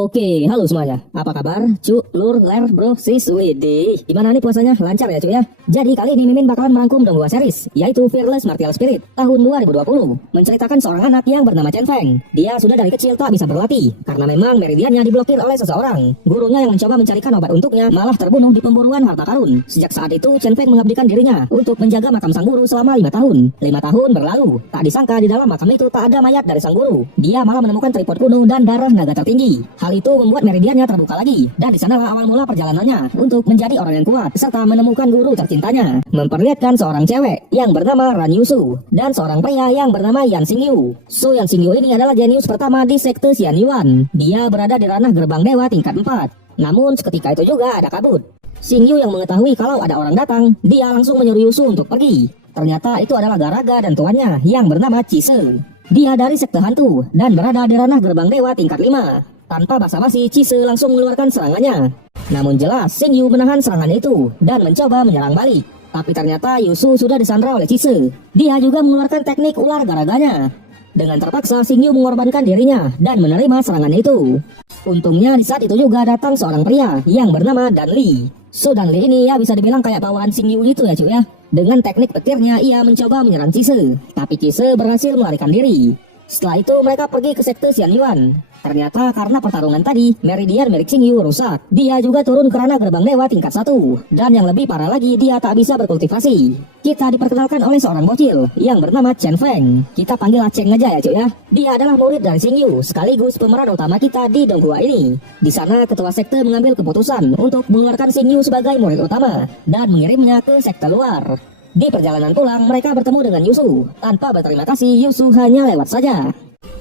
Oke, halo semuanya. Apa kabar? Cuk, lur, ler, bro, sis, wede. Gimana nih puasanya? Lancar ya cuy ya? Jadi kali ini Mimin bakalan merangkum dong 2 series, yaitu Fearless Martial Spirit tahun 2020. Menceritakan seorang anak yang bernama Chen Feng. Dia sudah dari kecil tak bisa berlatih, karena memang meridiannya diblokir oleh seseorang. Gurunya yang mencoba mencarikan obat untuknya malah terbunuh di pemburuan harta karun. Sejak saat itu, Chen Feng mengabdikan dirinya untuk menjaga makam sang guru selama 5 tahun. 5 tahun berlalu, tak disangka di dalam makam itu tak ada mayat dari sang guru. Dia malah menemukan tripod kuno dan darah naga tertinggi. Hal itu membuat meridiannya terbuka lagi, dan di sanalah awal mula perjalanannya untuk menjadi orang yang kuat serta menemukan guru tercintanya. Memperlihatkan seorang cewek yang bernama Ran Yusu dan seorang pria yang bernama Yan Xingyu. So Yan Xingyu ini adalah jenius pertama di sekte Xian Yuan. Dia berada di ranah gerbang dewa tingkat 4. Namun seketika itu juga ada kabut. Xingyu yang mengetahui kalau ada orang datang, dia langsung menyuruh Yusu untuk pergi. Ternyata itu adalah Garaga dan tuannya yang bernama Cise. Dia dari sekte hantu dan berada di ranah gerbang dewa tingkat 5. Tanpa basa-basi, Cise langsung mengeluarkan serangannya. Namun jelas, Xingyu menahan serangan itu dan mencoba menyerang balik. Tapi ternyata Yusu sudah disandra oleh Cise. Dia juga mengeluarkan teknik ular garaganya. Dengan terpaksa, Xingyu mengorbankan dirinya dan menerima serangan itu. Untungnya di saat itu juga datang seorang pria yang bernama Dan Li. So Dan Li ini ya bisa dibilang kayak bawahan Xingyu gitu ya cuy ya. Dengan teknik petirnya ia mencoba menyerang Cise. Tapi Cise berhasil melarikan diri. Setelah itu mereka pergi ke sekte Xian Yuan. Ternyata karena pertarungan tadi, meridian milik Xingyu rusak. Dia juga turun ke ranah gerbang dewa tingkat 1. Dan yang lebih parah lagi, dia tak bisa berkultivasi. Kita diperkenalkan oleh seorang bocil yang bernama Chen Feng. Kita panggil Aceng aja ya cuy ya. Dia adalah murid dari Xingyu, sekaligus pemeran utama kita di Donghua ini. Di sana ketua sekte mengambil keputusan untuk mengeluarkan Xingyu sebagai murid utama dan mengirimnya ke sekte luar. Di perjalanan pulang, mereka bertemu dengan Yusu. Tanpa berterima kasih, Yusu hanya lewat saja.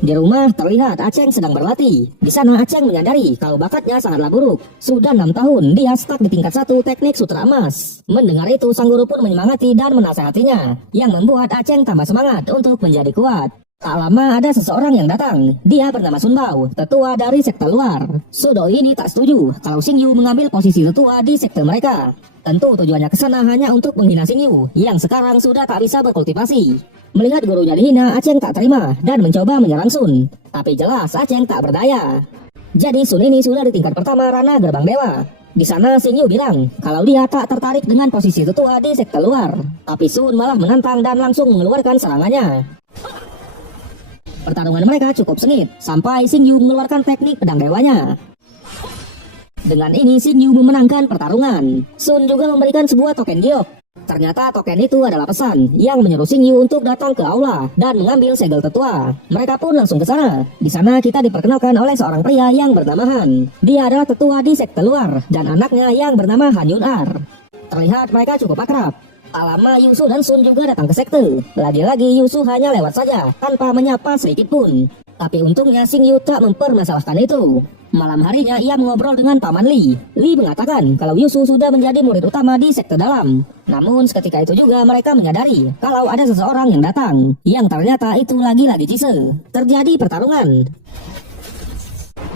Di rumah terlihat Aceng sedang berlatih. Di sana Aceng menyadari kalau bakatnya sangatlah buruk. Sudah 6 tahun dia stuck di tingkat 1 teknik sutra emas. Mendengar itu sang guru pun menyemangati dan menasehatinya, yang membuat Aceng tambah semangat untuk menjadi kuat. Tak lama ada seseorang yang datang. Dia bernama Sun Bao, tetua dari sekte luar. Sudo ini tak setuju kalau Xingyu mengambil posisi tetua di sekte mereka. Tentu tujuannya ke sana hanya untuk menghina Xingyu yang sekarang sudah tak bisa berkultivasi. Melihat gurunya dihina, Aceng tak terima dan mencoba menyerang Sun. Tapi jelas Aceng tak berdaya. Jadi Sun ini sudah di tingkat pertama ranah gerbang dewa. Di sana Xingyu bilang kalau dia tak tertarik dengan posisi tetua di sekte luar. Tapi Sun malah menantang dan langsung mengeluarkan serangannya. Pertarungan mereka cukup sengit sampai Xingyu mengeluarkan teknik pedang dewanya. Dengan ini Xingyu memenangkan pertarungan. Sun juga memberikan sebuah token giok. Ternyata token itu adalah pesan yang menyuruh Xingyu untuk datang ke aula dan mengambil segel tetua. Mereka pun langsung ke sana. Di sana kita diperkenalkan oleh seorang pria yang bernama Han. Dia adalah tetua di sekte luar dan anaknya yang bernama Han Yun Ar. Terlihat mereka cukup akrab. Tak lama Yusu dan Sun juga datang ke sekte. Lagi-lagi Yusu hanya lewat saja tanpa menyapa sedikit pun. Tapi untungnya Xingyu tak mempermasalahkan itu. Malam harinya ia mengobrol dengan Paman Li. Li mengatakan kalau Yusu sudah menjadi murid utama di sekte dalam. Namun seketika itu juga mereka menyadari kalau ada seseorang yang datang. Yang ternyata itu lagi-lagi Cise. Terjadi pertarungan.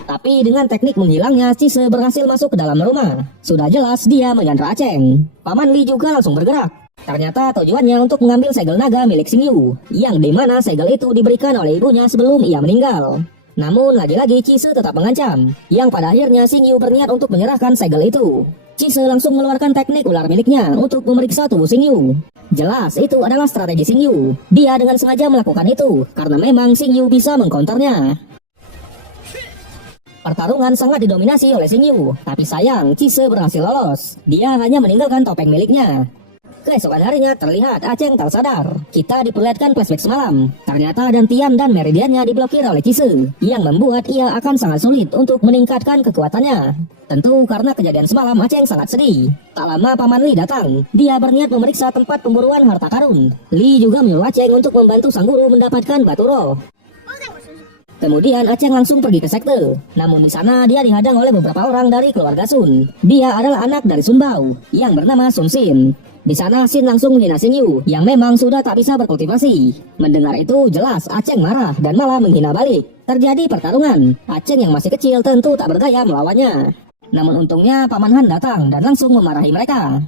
Tapi dengan teknik menghilangnya, Cise berhasil masuk ke dalam rumah. Sudah jelas dia menyandra Aceng. Paman Li juga langsung bergerak. Ternyata tujuannya untuk mengambil segel naga milik Xingyu, yang dimana segel itu diberikan oleh ibunya sebelum ia meninggal. Namun lagi-lagi Cise tetap mengancam, yang pada akhirnya Xingyu berniat untuk menyerahkan segel itu. Cise langsung mengeluarkan teknik ular miliknya untuk memeriksa tubuh Xingyu. Jelas itu adalah strategi Xingyu. Dia dengan sengaja melakukan itu, karena memang Xingyu bisa mengcounternya. Pertarungan sangat didominasi oleh Xingyu, tapi sayang Cise berhasil lolos. Dia hanya meninggalkan topeng miliknya. Keesokan harinya terlihat Aceng tak sadar. Kita diperlihatkan flashback semalam. Ternyata Dantian dan meridiannya diblokir oleh Cise, yang membuat ia akan sangat sulit untuk meningkatkan kekuatannya. Tentu karena kejadian semalam Aceng sangat sedih. Tak lama Paman Li datang. Dia berniat memeriksa tempat pemburuan harta karun. Li juga menyuruh Aceng untuk membantu sang guru mendapatkan batu roh. Kemudian Aceng langsung pergi ke sekte. Namun di sana dia dihadang oleh beberapa orang dari keluarga Sun. Dia adalah anak dari Sun Bao yang bernama Sun Xin. Di sana Xin langsung menghina Xingyu yang memang sudah tak bisa berkultivasi. Mendengar itu jelas Aceng marah dan malah menghina balik. Terjadi pertarungan. Aceng yang masih kecil tentu tak berdaya melawannya. Namun untungnya Paman Han datang dan langsung memarahi mereka.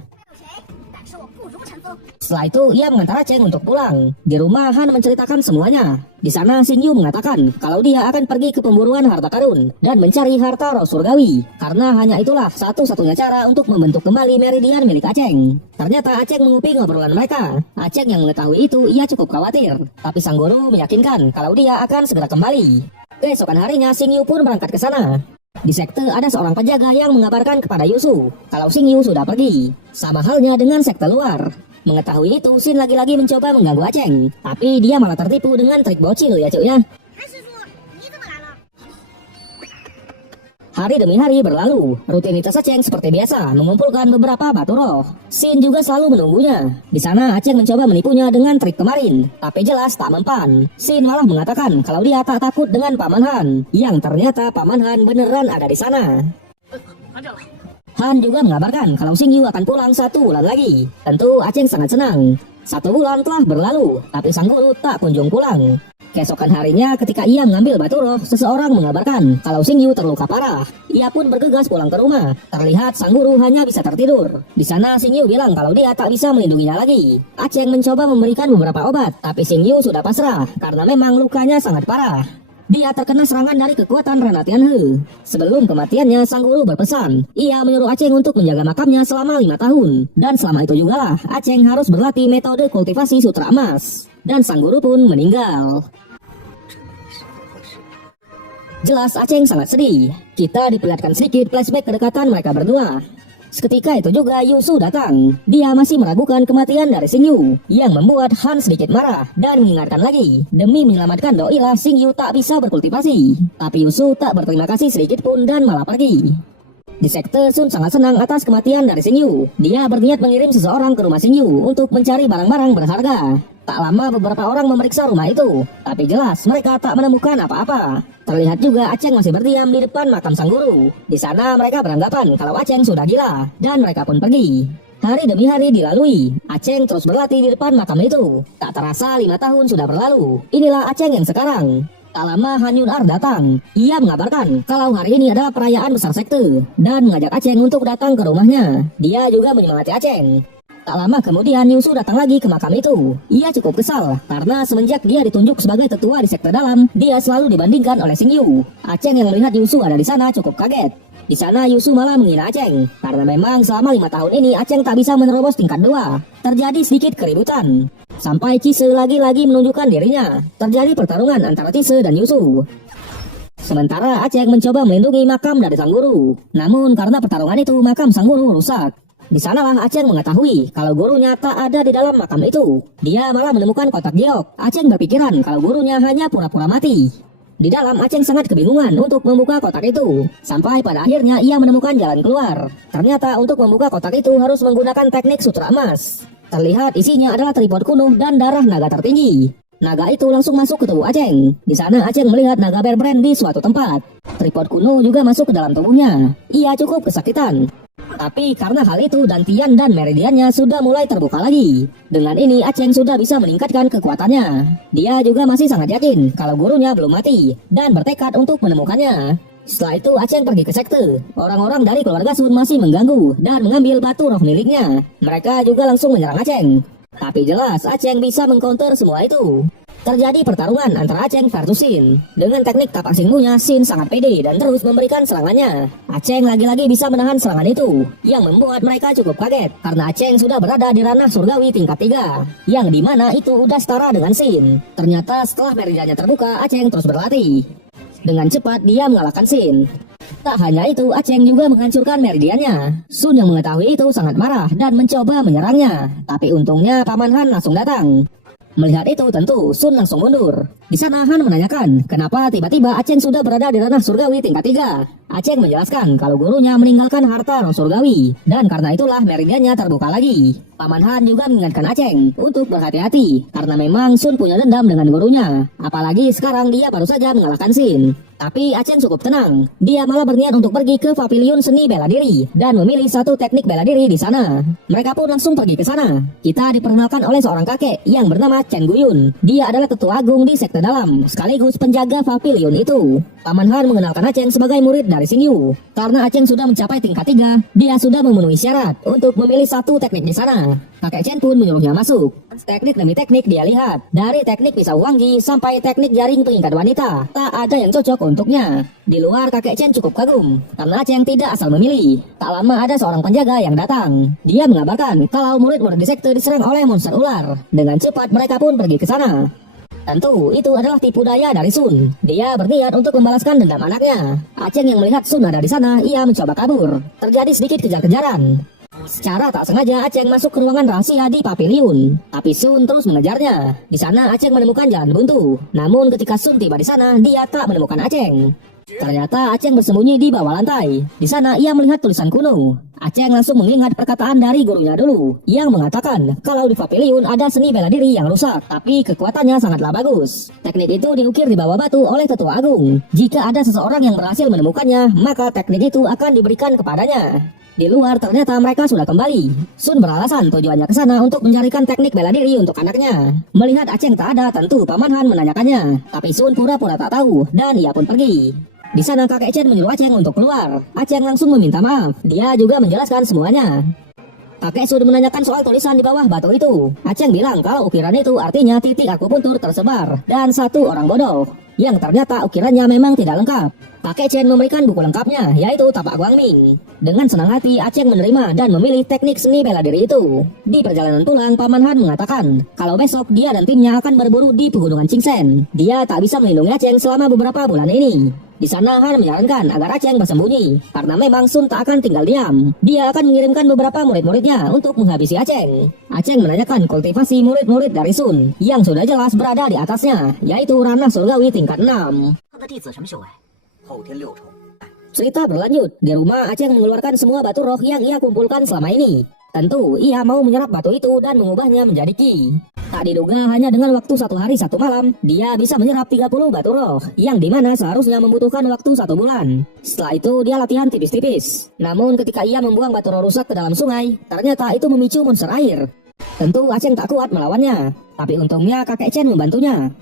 Setelah itu ia mengantar Aceng untuk pulang. Di rumah Han menceritakan semuanya. Di sana Xing Yu mengatakan kalau dia akan pergi ke pemburuan harta karun dan mencari harta roh surgawi. Karena hanya itulah satu-satunya cara untuk membentuk kembali meridian milik Aceng. Ternyata Aceng menguping obrolan mereka. Aceng yang mengetahui itu ia cukup khawatir. Tapi sang guru meyakinkan kalau dia akan segera kembali. Keesokan harinya Xing Yu pun berangkat ke sana. Di sekte ada seorang penjaga yang mengabarkan kepada Yusu kalau Xing Yu sudah pergi. Sama halnya dengan sekte luar. Mengetahui itu, Xin lagi-lagi mencoba mengganggu Aceng. Tapi dia malah tertipu dengan trik bocil ya cuy ya. Hari demi hari berlalu. Rutinitas Aceng seperti biasa mengumpulkan beberapa batu roh. Xin juga selalu menunggunya. Di sana Aceng mencoba menipunya dengan trik kemarin. Tapi jelas tak mempan. Xin malah mengatakan kalau dia tak takut dengan Paman Han. Yang ternyata Paman Han beneran ada di sana. Han juga mengabarkan kalau Xing Yu akan pulang 1 bulan lagi. Tentu Aceng sangat senang. 1 bulan telah berlalu, tapi sang guru tak kunjung pulang. Keesokan harinya ketika ia mengambil batu roh, seseorang mengabarkan kalau Xing Yu terluka parah. Ia pun bergegas pulang ke rumah. Terlihat sang guru hanya bisa tertidur. Di sana Xing Yu bilang kalau dia tak bisa melindunginya lagi. Aceng mencoba memberikan beberapa obat, tapi Xing Yu sudah pasrah karena memang lukanya sangat parah. Dia terkena serangan dari kekuatan Renatian He. Sebelum kematiannya, sang guru berpesan. Ia menyuruh Aceng untuk menjaga makamnya selama 5 tahun. Dan selama itu jugalah, Aceng harus berlatih metode kultivasi sutra emas. Dan sang guru pun meninggal. Jelas Aceng sangat sedih. Kita diperlihatkan sedikit flashback kedekatan mereka berdua. Seketika itu juga Yusu datang. Dia masih meragukan kematian dari Xing Yu, yang membuat Han sedikit marah dan mengingatkan lagi. Demi menyelamatkan doi lah Xing Yu tak bisa berkultivasi. Tapi Yusu tak berterima kasih sedikit pun dan malah pergi. Di sekte Sun sangat senang atas kematian dari Xing Yu. Dia berniat mengirim seseorang ke rumah Xing Yu untuk mencari barang-barang berharga. Tak lama beberapa orang memeriksa rumah itu, tapi jelas mereka tak menemukan apa-apa. Terlihat juga Aceng masih berdiam di depan makam sang guru. Di sana mereka beranggapan kalau Aceng sudah gila, dan mereka pun pergi. Hari demi hari dilalui, Aceng terus berlatih di depan makam itu. Tak terasa 5 tahun sudah berlalu. Inilah Aceng yang sekarang. Tak lama Han Yun Ar datang. Ia mengabarkan kalau hari ini adalah perayaan besar sekte, dan mengajak Aceng untuk datang ke rumahnya. Dia juga menyemangati Aceng. Tak lama kemudian Yusu datang lagi ke makam itu. Ia cukup kesal karena semenjak dia ditunjuk sebagai tetua di sekte dalam, dia selalu dibandingkan oleh Xing Yu. Aceng yang melihat Yusu ada di sana cukup kaget. Di sana Yusu malah menghina Aceng karena memang selama 5 tahun ini Aceng tak bisa menerobos tingkat 2. Terjadi sedikit keributan. Sampai Cise lagi-lagi menunjukkan dirinya. Terjadi pertarungan antara Cise dan Yusu. Sementara Aceng mencoba melindungi makam dari sang guru. Namun karena pertarungan itu makam sang guru rusak. Di sanalah Aceng mengetahui kalau gurunya tak ada di dalam makam itu. Dia malah menemukan kotak giok. Aceng berpikiran kalau gurunya hanya pura-pura mati. Di dalam Aceng sangat kebingungan untuk membuka kotak itu. Sampai pada akhirnya ia menemukan jalan keluar. Ternyata untuk membuka kotak itu harus menggunakan teknik sutra emas. Terlihat isinya adalah tripod kuno dan darah naga tertinggi. Naga itu langsung masuk ke tubuh Aceng. Di sana Aceng melihat naga berbrand di suatu tempat. Tripod kuno juga masuk ke dalam tubuhnya. Ia cukup kesakitan. Tapi karena hal itu dantian dan meridiannya sudah mulai terbuka lagi. Dengan ini Aceng sudah bisa meningkatkan kekuatannya. Dia juga masih sangat yakin kalau gurunya belum mati dan bertekad untuk menemukannya. Setelah itu Aceng pergi ke sekte. Orang-orang dari keluarga Sun masih mengganggu dan mengambil batu roh miliknya. Mereka juga langsung menyerang Aceng. Tapi jelas Aceng bisa mengcounter semua itu. Terjadi pertarungan antara Aceng versus Xin. Dengan teknik tapak singgunya, Xin sangat pede dan terus memberikan serangannya. Aceng lagi-lagi bisa menahan serangan itu, yang membuat mereka cukup kaget karena Aceng sudah berada di ranah surgawi tingkat 3, yang dimana itu udah setara dengan Xin. Ternyata setelah meridiannya terbuka, Aceng terus berlatih. Dengan cepat dia mengalahkan Xin. Tak hanya itu, Aceng juga menghancurkan meridiannya. Sun yang mengetahui itu sangat marah dan mencoba menyerangnya. Tapi untungnya Paman Han langsung datang. Melihat itu tentu Sun langsung mundur. Di sana Han menanyakan kenapa tiba-tiba Aceng sudah berada di ranah surgawi tingkat 3. Aceng menjelaskan kalau gurunya meninggalkan harta roh surgawi dan karena itulah meridiannya terbuka lagi. Paman Han juga mengingatkan Aceng untuk berhati-hati karena memang Sun punya dendam dengan gurunya. Apalagi sekarang dia baru saja mengalahkan Xin. Tapi Aceng cukup tenang. Dia malah berniat untuk pergi ke pavilion seni bela diri dan memilih satu teknik bela diri di sana. Mereka pun langsung pergi ke sana. Kita diperkenalkan oleh seorang kakek yang bernama Chen Guyun. Dia adalah ketua agung di sekte dalam sekaligus penjaga pavilion itu. Paman Han mengenalkan Aceng sebagai murid dari Xingyu. Karena Aceng sudah mencapai tingkat 3, dia sudah memenuhi syarat untuk memilih satu teknik di sana. Kakek Chen pun menyuruhnya masuk. Teknik demi teknik dia lihat, dari teknik pisau wangi sampai teknik jaring pengikat wanita, tak ada yang cocok untuknya. Di luar kakek Chen cukup kagum, karena Aceng tidak asal memilih. Tak lama ada seorang penjaga yang datang. Dia mengabarkan kalau murid-murid di sekte diserang oleh monster ular. Dengan cepat mereka pun pergi ke sana. Tentu, itu adalah tipu daya dari Sun. Dia berniat untuk membalaskan dendam anaknya. Aceng yang melihat Sun ada di sana, ia mencoba kabur. Terjadi sedikit kejar-kejaran. Secara tak sengaja Aceng masuk ke ruangan rahasia di pavilion. Tapi Sun terus mengejarnya. Di sana Aceng menemukan jalan buntu. Namun ketika Sun tiba di sana, dia tak menemukan Aceng. Ternyata Aceng bersembunyi di bawah lantai. Di sana ia melihat tulisan kuno. Aceng langsung mengingat perkataan dari gurunya dulu yang mengatakan kalau di pavilion ada seni bela diri yang rusak, tapi kekuatannya sangatlah bagus. Teknik itu diukir di bawah batu oleh Tetua Agung. Jika ada seseorang yang berhasil menemukannya, maka teknik itu akan diberikan kepadanya. Di luar ternyata mereka sudah kembali. Sun beralasan tujuannya ke sana untuk mencarikan teknik bela diri untuk anaknya. Melihat Aceng tak ada, tentu Paman Han menanyakannya. Tapi Sun pura-pura tak tahu dan ia pun pergi. Di sana kakek Chen menyuruh Aceng untuk keluar. Aceng langsung meminta maaf. Dia juga menjelaskan semuanya. Kakek sudah menanyakan soal tulisan di bawah batu itu. Aceng bilang kalau ukiran itu artinya titik akupuntur tersebar dan satu orang bodoh. Yang ternyata ukirannya memang tidak lengkap. Kakek Chen memberikan buku lengkapnya, yaitu Tapak Guangming. Dengan senang hati Aceng menerima dan memilih teknik seni bela diri itu. Di perjalanan pulang, Paman Han mengatakan kalau besok dia dan timnya akan berburu di pegunungan Qingsen. Dia tak bisa melindungi Aceng selama beberapa bulan ini. Di sana Han menyarankan agar Aceng bersembunyi, karena memang Sun tak akan tinggal diam. Dia akan mengirimkan beberapa murid-muridnya untuk menghabisi Aceng. Aceng menanyakan kultivasi murid-murid dari Sun, yang sudah jelas berada di atasnya, yaitu ranah surgawi tingkat 6. Cerita berlanjut, di rumah Aceng mengeluarkan semua batu roh yang ia kumpulkan selama ini. Tentu, ia mau menyerap batu itu dan mengubahnya menjadi ki. Tak diduga hanya dengan waktu 1 hari 1 malam, dia bisa menyerap 30 batu roh, yang dimana seharusnya membutuhkan waktu 1 bulan. Setelah itu dia latihan tipis-tipis. Namun ketika ia membuang batu roh rusak ke dalam sungai, ternyata itu memicu monster air. Tentu Aceng tak kuat melawannya, tapi untungnya kakek Chen membantunya.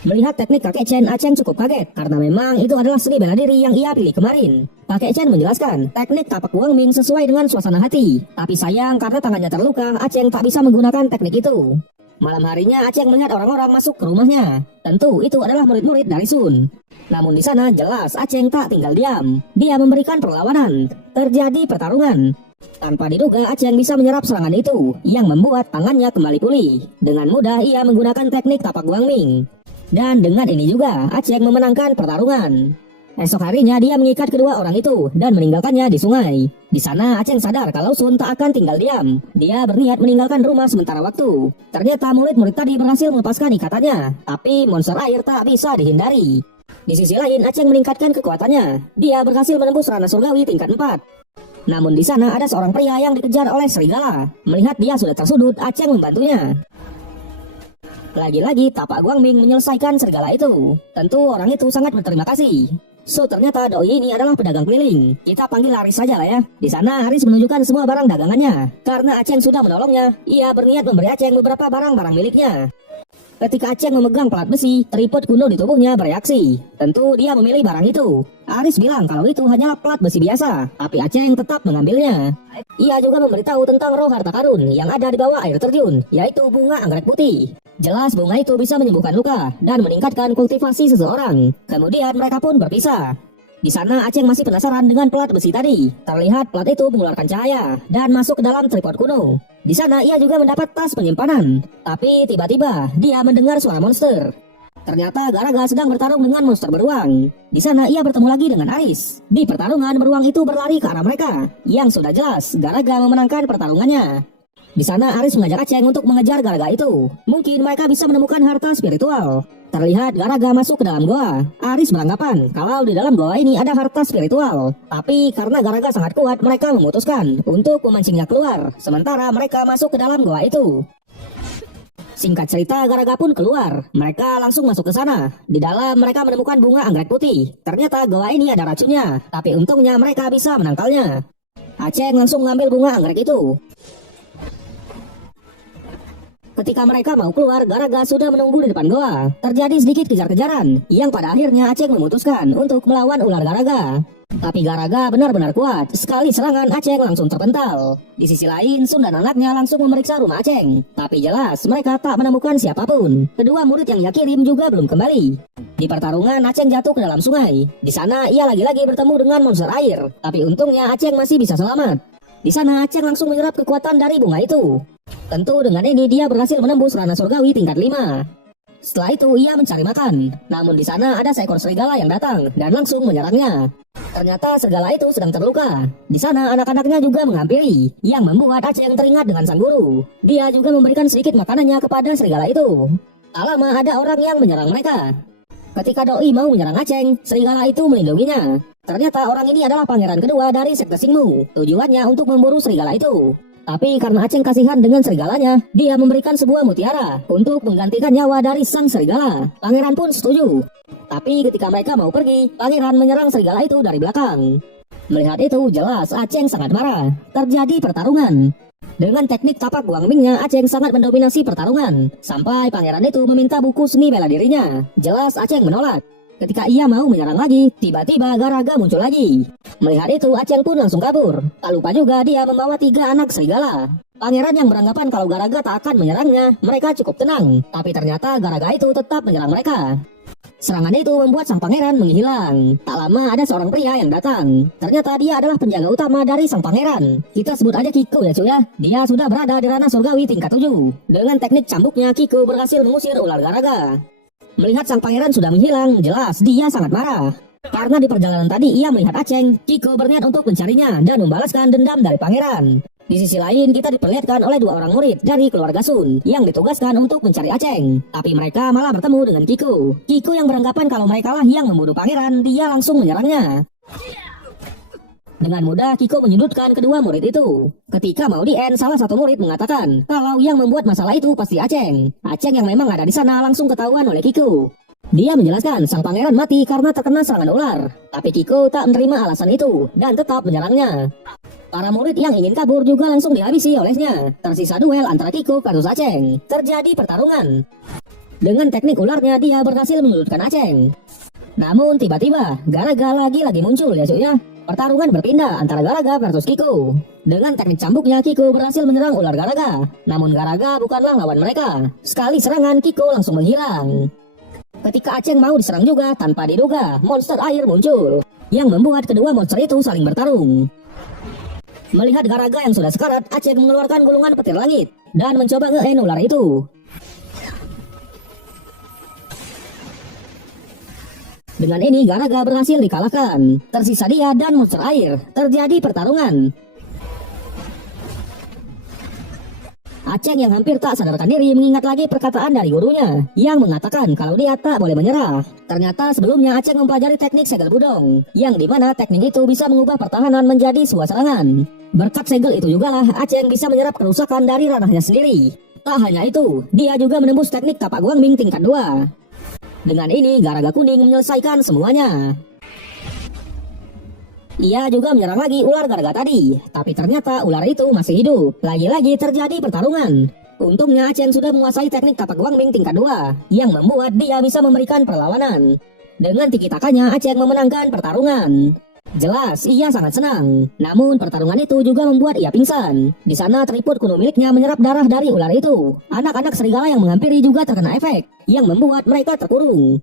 Melihat teknik kakek Chen, Aceng cukup kaget karena memang itu adalah seni bela diri yang ia pilih kemarin. Kakek Chen menjelaskan teknik Tapak Guangming sesuai dengan suasana hati. Tapi sayang karena tangannya terluka, Aceng tak bisa menggunakan teknik itu. Malam harinya Aceng melihat orang-orang masuk ke rumahnya. Tentu itu adalah murid-murid dari Sun. Namun di sana jelas Aceng tak tinggal diam. Dia memberikan perlawanan. Terjadi pertarungan. Tanpa diduga Aceng bisa menyerap serangan itu, yang membuat tangannya kembali pulih. Dengan mudah ia menggunakan teknik Tapak Guangming. Dan dengan ini juga Aceng memenangkan pertarungan. Esok harinya dia mengikat kedua orang itu dan meninggalkannya di sungai. Di sana Aceng sadar kalau Sun tak akan tinggal diam. Dia berniat meninggalkan rumah sementara waktu. Ternyata murid-murid tadi berhasil melepaskan ikatannya, tapi monster air tak bisa dihindari. Di sisi lain Aceng meningkatkan kekuatannya. Dia berhasil menembus ranah surgawi tingkat 4. Namun di sana ada seorang pria yang dikejar oleh serigala. Melihat dia sudah tersudut, Aceng membantunya. Lagi-lagi Tapak Guangming menyelesaikan serigala itu. Tentu orang itu sangat berterima kasih. So ternyata doi ini adalah pedagang keliling. Kita panggil Aris saja lah ya. Di sana Aris menunjukkan semua barang dagangannya. Karena Aceng sudah menolongnya, ia berniat memberi Aceng beberapa barang-barang miliknya. Ketika Aceng memegang pelat besi, tripod kuno di tubuhnya bereaksi. Tentu dia memilih barang itu. Aris bilang kalau itu hanyalah pelat besi biasa, tapi Aceng tetap mengambilnya. Ia juga memberitahu tentang roh harta karun yang ada di bawah air terjun, yaitu bunga anggrek putih. Jelas bunga itu bisa menyembuhkan luka dan meningkatkan kultivasi seseorang. Kemudian mereka pun berpisah. Di sana Aceng masih penasaran dengan pelat besi tadi. Terlihat pelat itu mengeluarkan cahaya dan masuk ke dalam tripod kuno. Di sana ia juga mendapat tas penyimpanan. Tapi tiba-tiba dia mendengar suara monster. Ternyata Garaga sedang bertarung dengan monster beruang. Di sana ia bertemu lagi dengan Aris. Di pertarungan beruang itu berlari ke arah mereka. Yang sudah jelas Garaga memenangkan pertarungannya. Di sana Aris mengajak Aceng untuk mengejar Garaga itu. Mungkin mereka bisa menemukan harta spiritual. Terlihat Garaga masuk ke dalam goa. Aris beranggapan kalau di dalam goa ini ada harta spiritual. Tapi karena Garaga sangat kuat, mereka memutuskan untuk memancingnya keluar. Sementara mereka masuk ke dalam goa itu. Singkat cerita, Garaga pun keluar. Mereka langsung masuk ke sana. Di dalam mereka menemukan bunga anggrek putih. Ternyata goa ini ada racunnya. Tapi untungnya mereka bisa menangkalnya. Aceng langsung mengambil bunga anggrek itu. Ketika mereka mau keluar, Garaga sudah menunggu di depan goa. Terjadi sedikit kejar-kejaran, yang pada akhirnya Aceng memutuskan untuk melawan ular Garaga. Tapi Garaga benar-benar kuat. Sekali serangan, Aceng langsung terpental. Di sisi lain, Sun dan anaknya langsung memeriksa rumah Aceng. Tapi jelas, mereka tak menemukan siapapun. Kedua murid yang ia kirim juga belum kembali. Di pertarungan, Aceng jatuh ke dalam sungai. Di sana, ia lagi-lagi bertemu dengan monster air. Tapi untungnya Aceng masih bisa selamat. Di sana, Aceng langsung menyerap kekuatan dari bunga itu. Tentu dengan ini dia berhasil menembus ranah surgawi tingkat 5. Setelah itu ia mencari makan. Namun di sana ada seekor serigala yang datang dan langsung menyerangnya. Ternyata serigala itu sedang terluka. Di sana anak-anaknya juga menghampiri, yang membuat Aceng teringat dengan sang guru. Dia juga memberikan sedikit makanannya kepada serigala itu. Tak lama ada orang yang menyerang mereka. Ketika Doi mau menyerang Aceng, serigala itu melindunginya. Ternyata orang ini adalah pangeran kedua dari sekte Xingmu. Tujuannya untuk memburu serigala itu. Tapi karena Aceng kasihan dengan serigalanya, dia memberikan sebuah mutiara untuk menggantikan nyawa dari sang serigala. Pangeran pun setuju. Tapi ketika mereka mau pergi, pangeran menyerang serigala itu dari belakang. Melihat itu, jelas Aceng sangat marah. Terjadi pertarungan. Dengan teknik tapak guangmingnya, Aceng sangat mendominasi pertarungan. Sampai pangeran itu meminta buku seni bela dirinya. Jelas Aceng menolak. Ketika ia mau menyerang lagi, tiba-tiba Garaga muncul lagi. Melihat itu, Aceng pun langsung kabur. Tak lupa juga dia membawa 3 anak serigala. Pangeran yang beranggapan kalau Garaga tak akan menyerangnya, mereka cukup tenang. Tapi ternyata Garaga itu tetap menyerang mereka. Serangan itu membuat sang pangeran menghilang. Tak lama ada seorang pria yang datang. Ternyata dia adalah penjaga utama dari sang pangeran. Kita sebut aja Kiko ya cuy ya. Dia sudah berada di ranah surgawi tingkat 7. Dengan teknik cambuknya, Kiko berhasil mengusir ular Garaga. Melihat sang pangeran sudah menghilang, jelas dia sangat marah. Karena di perjalanan tadi ia melihat Aceng, Kiko berniat untuk mencarinya dan membalaskan dendam dari pangeran. Di sisi lain, kita diperlihatkan oleh 2 orang murid dari keluarga Sun yang ditugaskan untuk mencari Aceng. Tapi mereka malah bertemu dengan Kiko. Kiko yang beranggapan kalau mereka lah yang membunuh pangeran, dia langsung menyerangnya. Dengan mudah, Kiko menyudutkan kedua murid itu. Ketika mau di-end, salah satu murid mengatakan kalau yang membuat masalah itu pasti Aceng. Aceng yang memang ada di sana langsung ketahuan oleh Kiko. Dia menjelaskan sang pangeran mati karena terkena serangan ular. Tapi Kiko tak menerima alasan itu dan tetap menyerangnya. Para murid yang ingin kabur juga langsung dihabisi olehnya. Tersisa duel antara Kiko versus Aceng. Terjadi pertarungan. Dengan teknik ularnya, dia berhasil menyudutkan Aceng. Namun tiba-tiba, Garaga lagi-lagi muncul ya cuy ya. Pertarungan berpindah antara Garaga versus Kiko. Dengan teknik cambuknya, Kiko berhasil menyerang ular Garaga. Namun Garaga bukanlah lawan mereka. Sekali serangan, Kiko langsung menghilang. Ketika Aceng mau diserang juga, tanpa diduga, monster air muncul. Yang membuat kedua monster itu saling bertarung. Melihat Garaga yang sudah sekarat, Aceng mengeluarkan gulungan petir langit. Dan mencoba nge-end ular itu. Dengan ini Garaga berhasil dikalahkan. Tersisa dia dan monster air. Terjadi pertarungan. Aceng yang hampir tak sadarkan diri mengingat lagi perkataan dari gurunya yang mengatakan kalau dia tak boleh menyerah. Ternyata sebelumnya Aceng mempelajari teknik segel budong, yang dimana teknik itu bisa mengubah pertahanan menjadi sebuah serangan. Berkat segel itu jugalah Aceng bisa menyerap kerusakan dari ranahnya sendiri. Tak hanya itu, dia juga menembus teknik tapak guangming tingkat 2. Dengan ini, Garaga kuning menyelesaikan semuanya. Ia juga menyerang lagi ular Garaga tadi, tapi ternyata ular itu masih hidup. Lagi-lagi terjadi pertarungan. Untungnya Aceng sudah menguasai teknik tapak guangming tingkat 2, yang membuat dia bisa memberikan perlawanan. Dengan tiki-takanya, Aceng memenangkan pertarungan. Jelas, ia sangat senang. Namun pertarungan itu juga membuat ia pingsan. Di sana tripod kuno miliknya menyerap darah dari ular itu. Anak-anak serigala yang menghampiri juga terkena efek, yang membuat mereka terkurung.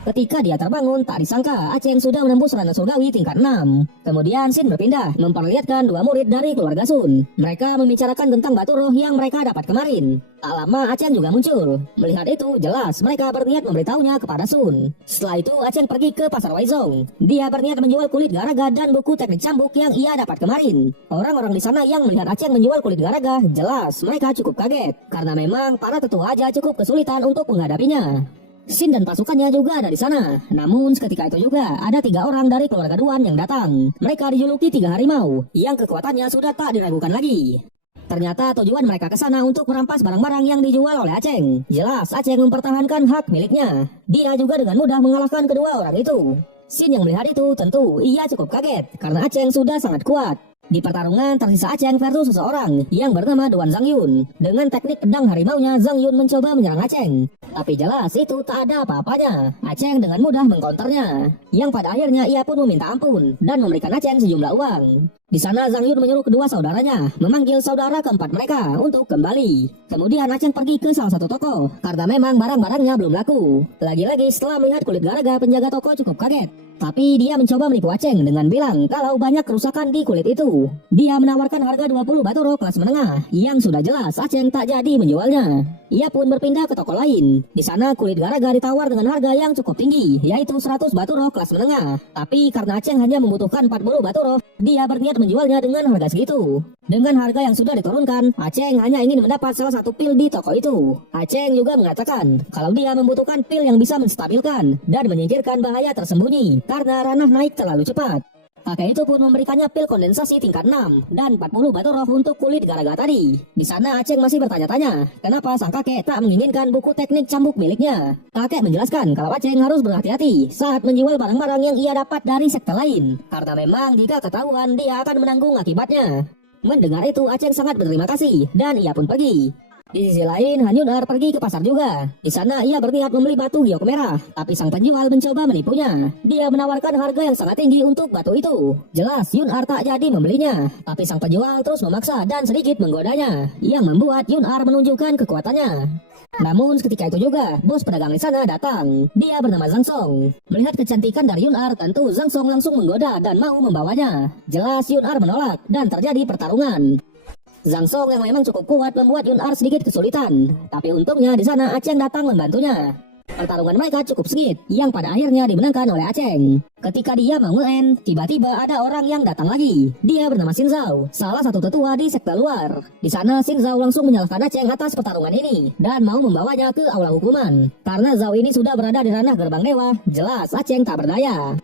Ketika dia terbangun, tak disangka Aceng sudah menembus ranah surgawi tingkat 6. Kemudian Sin berpindah, memperlihatkan 2 murid dari keluarga Sun. Mereka membicarakan tentang batu roh yang mereka dapat kemarin. Tak lama Aceng juga muncul. Melihat itu, jelas mereka berniat memberitahunya kepada Sun. Setelah itu Aceng pergi ke pasar Waizong. Dia berniat menjual kulit Garaga dan buku teknik cambuk yang ia dapat kemarin. Orang-orang di sana yang melihat Aceng menjual kulit Garaga, jelas mereka cukup kaget. Karena memang para tetua aja cukup kesulitan untuk menghadapinya. Sin dan pasukannya juga ada di sana. Namun seketika itu juga ada 3 orang dari keluarga Duan yang datang. Mereka dijuluki 3 harimau yang kekuatannya sudah tak diragukan lagi. Ternyata tujuan mereka ke sana untuk merampas barang-barang yang dijual oleh Aceng. Jelas Aceng mempertahankan hak miliknya. Dia juga dengan mudah mengalahkan kedua orang itu. Sin yang melihat itu tentu ia cukup kaget karena Aceng sudah sangat kuat. Di pertarungan tersisa Aceng versus seseorang yang bernama Duan Zangyun. Dengan teknik pedang harimaunya, Zangyun mencoba menyerang Aceng. Tapi jelas itu tak ada apa-apanya. Aceng dengan mudah mengkonternya. Yang pada akhirnya ia pun meminta ampun dan memberikan Aceng sejumlah uang. Di sana Zangyun menyuruh kedua saudaranya memanggil saudara keempat mereka untuk kembali. Kemudian Aceng pergi ke salah satu toko karena memang barang-barangnya belum laku. Lagi-lagi setelah melihat kulit garaga, penjaga toko cukup kaget. Tapi dia mencoba menipu Aceng dengan bilang kalau banyak kerusakan di kulit itu. Dia menawarkan harga 20 baturo kelas menengah yang sudah jelas Aceng tak jadi menjualnya. Ia pun berpindah ke toko lain. Di sana kulit garaga ditawar dengan harga yang cukup tinggi, yaitu 100 baturo kelas menengah. Tapi karena Aceng hanya membutuhkan 40 baturo, dia berniat menjualnya dengan harga segitu. Dengan harga yang sudah diturunkan, Aceng hanya ingin mendapat salah satu pil di toko itu. Aceng juga mengatakan kalau dia membutuhkan pil yang bisa menstabilkan dan menyingkirkan bahaya tersembunyi karena ranah naik terlalu cepat. Kakek itu pun memberikannya pil kondensasi tingkat 6 dan 40 baturo untuk kulit garaga tadi. Di sana Aceng masih bertanya-tanya, kenapa sang kakek tak menginginkan buku teknik cambuk miliknya. Kakek menjelaskan kalau Aceng harus berhati-hati saat menjual barang-barang yang ia dapat dari sekte lain, karena memang jika ketahuan dia akan menanggung akibatnya. Mendengar itu Aceng sangat berterima kasih dan ia pun pergi. Di sisi lain, Han Yun-ar pergi ke pasar juga. Di sana ia berniat membeli batu giok merah, tapi sang penjual mencoba menipunya. Dia menawarkan harga yang sangat tinggi untuk batu itu. Jelas Yun-ar tak jadi membelinya, tapi sang penjual terus memaksa dan sedikit menggodanya, yang membuat Yun-ar menunjukkan kekuatannya. Namun ketika itu juga, bos pedagang di sana datang. Dia bernama Zhang Song. Melihat kecantikan dari Yun-ar, tentu Zhang Song langsung menggoda dan mau membawanya. Jelas Yun-ar menolak dan terjadi pertarungan. Zhang Song yang memang cukup kuat membuat Yun-ar sedikit kesulitan. Tapi untungnya di sana Aceng datang membantunya. Pertarungan mereka cukup sengit, yang pada akhirnya dimenangkan oleh Aceng. Ketika dia mau nge-end, tiba-tiba ada orang yang datang lagi. Dia bernama Xin Zhao, salah satu tetua di sekte luar. Di sana Xin Zhao langsung menyalahkan Aceng atas pertarungan ini dan mau membawanya ke aula hukuman. Karena Zhao ini sudah berada di ranah gerbang dewa, jelas Aceng tak berdaya.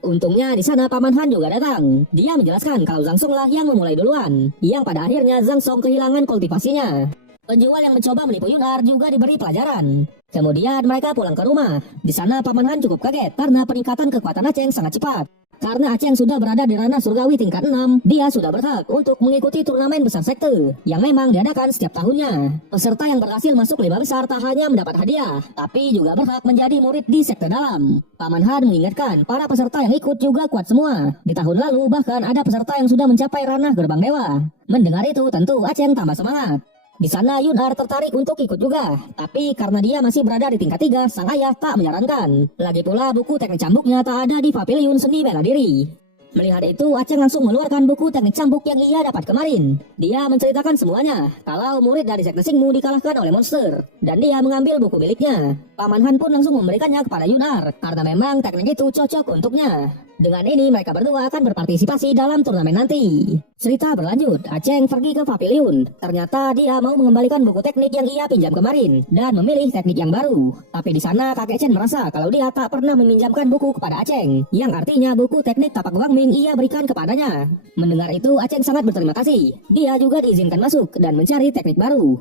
Untungnya di sana Paman Han juga datang. Dia menjelaskan kalau Zhang Song lah yang memulai duluan, yang pada akhirnya Zhang Song kehilangan kultivasinya. Penjual yang mencoba menipu Yun-ar juga diberi pelajaran. Kemudian mereka pulang ke rumah. Di sana Paman Han cukup kaget karena peningkatan kekuatan Aceng sangat cepat. Karena Aceng sudah berada di ranah surgawi tingkat 6, dia sudah berhak untuk mengikuti turnamen besar sekte yang memang diadakan setiap tahunnya. Peserta yang berhasil masuk 5 besar tak hanya mendapat hadiah, tapi juga berhak menjadi murid di sekte dalam. Paman Han mengingatkan para peserta yang ikut juga kuat semua. Di tahun lalu bahkan ada peserta yang sudah mencapai ranah gerbang dewa. Mendengar itu tentu Aceng tambah semangat. Di sana Yun-ar tertarik untuk ikut juga, tapi karena dia masih berada di tingkat 3, sang ayah tak menyarankan. Lagi pula buku teknik cambuknya tak ada di pavilion seni bela diri. Melihat itu, Aceng langsung mengeluarkan buku teknik cambuk yang ia dapat kemarin. Dia menceritakan semuanya, kalau murid dari sekte Xingmu dikalahkan oleh monster, dan dia mengambil buku miliknya. Paman Han pun langsung memberikannya kepada Yun-ar, karena memang teknik itu cocok untuknya. Dengan ini mereka berdua akan berpartisipasi dalam turnamen nanti. Cerita berlanjut, Aceng pergi ke pavilion. Ternyata dia mau mengembalikan buku teknik yang ia pinjam kemarin dan memilih teknik yang baru. Tapi di sana kakek Chen merasa kalau dia tak pernah meminjamkan buku kepada Aceng, yang artinya buku teknik tapak Wang Ming ia berikan kepadanya. Mendengar itu Aceng sangat berterima kasih. Dia juga diizinkan masuk dan mencari teknik baru.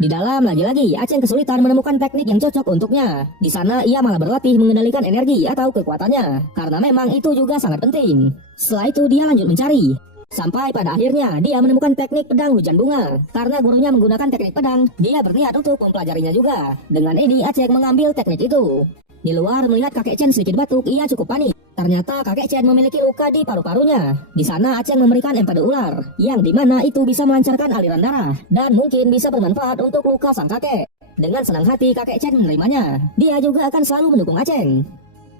Di dalam lagi-lagi Aceng kesulitan menemukan teknik yang cocok untuknya. Di sana ia malah berlatih mengendalikan energi atau kekuatannya, karena memang itu juga sangat penting. Setelah itu dia lanjut mencari. Sampai pada akhirnya dia menemukan teknik pedang hujan bunga. Karena gurunya menggunakan teknik pedang, dia berniat untuk mempelajarinya juga. Dengan ini Aceng mengambil teknik itu. Di luar melihat kakek Chen sedikit batuk, ia cukup panik. Ternyata kakek Chen memiliki luka di paru-parunya. Di sana Aceng memberikan empado ular, yang dimana itu bisa melancarkan aliran darah dan mungkin bisa bermanfaat untuk luka sang kakek. Dengan senang hati kakek Chen menerimanya. Dia juga akan selalu mendukung Aceng.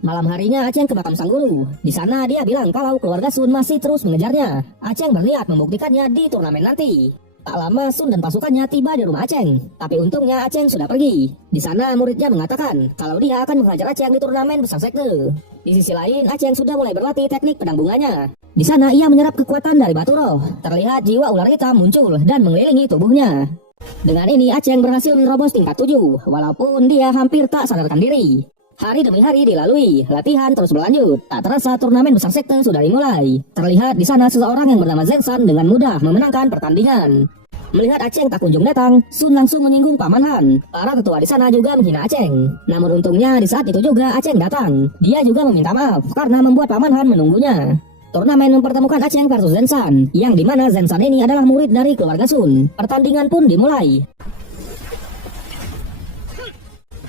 Malam harinya Aceng ke makam sang guru. Di sana dia bilang kalau keluarga Sun masih terus mengejarnya. Aceng berniat membuktikannya di turnamen nanti. Tak lama Sun dan pasukannya tiba di rumah Aceng, tapi untungnya Aceng sudah pergi. Di sana muridnya mengatakan kalau dia akan menghajar Aceng di turnamen besar sekte. Di sisi lain Aceng sudah mulai berlatih teknik pedang bunganya. Di sana ia menyerap kekuatan dari batu roh. Terlihat jiwa ular hitam muncul dan mengelilingi tubuhnya. Dengan ini Aceng berhasil menerobos tingkat 7, walaupun dia hampir tak sadarkan diri. Hari demi hari dilalui, latihan terus berlanjut. Tak terasa turnamen besar sekte sudah dimulai. Terlihat di sana seseorang yang bernama Zhen San dengan mudah memenangkan pertandingan. Melihat Aceng tak kunjung datang, Sun langsung menyinggung Paman Han. Para ketua di sana juga menghina Aceng. Namun untungnya di saat itu juga Aceng datang. Dia juga meminta maaf karena membuat Paman Han menunggunya. Turnamen mempertemukan Aceng versus Zensan, yang dimana Zensan ini adalah murid dari keluarga Sun. Pertandingan pun dimulai.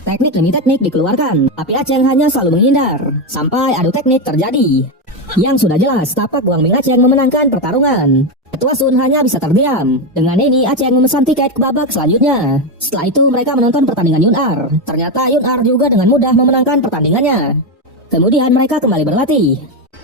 Teknik demi teknik dikeluarkan, tapi Aceng hanya selalu menghindar, sampai adu teknik terjadi. Yang sudah jelas, tapak Guang Ming Aceng memenangkan pertarungan. Ketua Sun hanya bisa terdiam. Dengan ini Aceng memesan tiket ke babak selanjutnya. Setelah itu mereka menonton pertandingan Yun Ar. Ternyata Yun Ar juga dengan mudah memenangkan pertandingannya. Kemudian mereka kembali berlatih.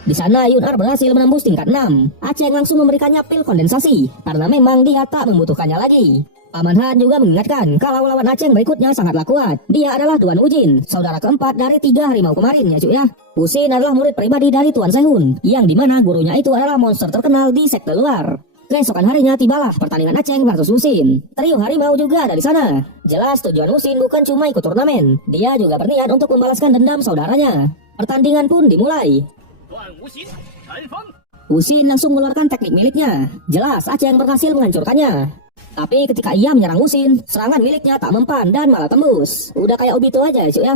Di sana Yun Ar berhasil menembus tingkat 6. Aceng langsung memberikannya pil kondensasi karena memang dia tak membutuhkannya lagi. Paman Han juga mengingatkan kalau lawan Aceng berikutnya sangatlah kuat. Dia adalah Duan Wujin, saudara keempat dari 3 harimau kemarin ya cuy ya. Wusin adalah murid pribadi dari Tuan Sehun, yang dimana gurunya itu adalah monster terkenal di sekte luar. Keesokan harinya tibalah pertandingan Aceng versus Wusin. Trio harimau juga ada di sana. Jelas tujuan Wusin bukan cuma ikut turnamen, dia juga berniat untuk membalaskan dendam saudaranya. Pertandingan pun dimulai. Wusin langsung mengeluarkan teknik miliknya. Jelas Aceng berhasil menghancurkannya. Tapi ketika ia menyerang Wusin, serangan miliknya tak mempan dan malah tembus. Udah kayak Obito aja cuy ya.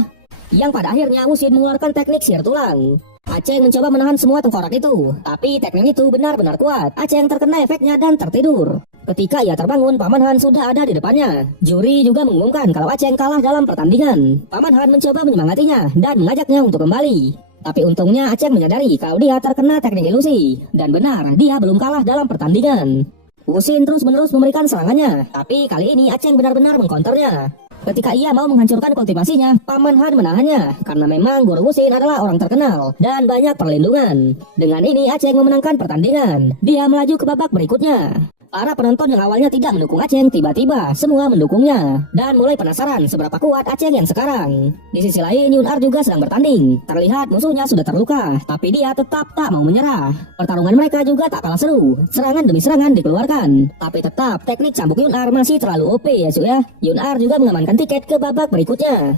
Yang pada akhirnya Wusin mengeluarkan teknik sihir tulang. Aceng mencoba menahan semua tengkorak itu, tapi teknik itu benar-benar kuat. Aceng terkena efeknya dan tertidur. Ketika ia terbangun, Paman Han sudah ada di depannya. Juri juga mengumumkan kalau Aceng kalah dalam pertandingan. Paman Han mencoba menyemangatinya dan mengajaknya untuk kembali. Tapi untungnya Aceng menyadari kalau dia terkena teknik ilusi. Dan benar, dia belum kalah dalam pertandingan. Wusin terus-menerus memberikan serangannya, tapi kali ini Aceng benar-benar mengkonternya. Ketika ia mau menghancurkan kultivasinya, Paman Han menahannya, karena memang guru Wusin adalah orang terkenal dan banyak perlindungan. Dengan ini Aceng memenangkan pertandingan, dia melaju ke babak berikutnya. Para penonton yang awalnya tidak mendukung Aceng tiba-tiba semua mendukungnya dan mulai penasaran seberapa kuat Aceng yang sekarang. Di sisi lain Yun Ar juga sedang bertanding. Terlihat musuhnya sudah terluka, tapi dia tetap tak mau menyerah. Pertarungan mereka juga tak kalah seru. Serangan demi serangan dikeluarkan, tapi tetap teknik cambuk Yun Ar masih terlalu OP ya cuy ya. Yun Ar juga mengamankan tiket ke babak berikutnya.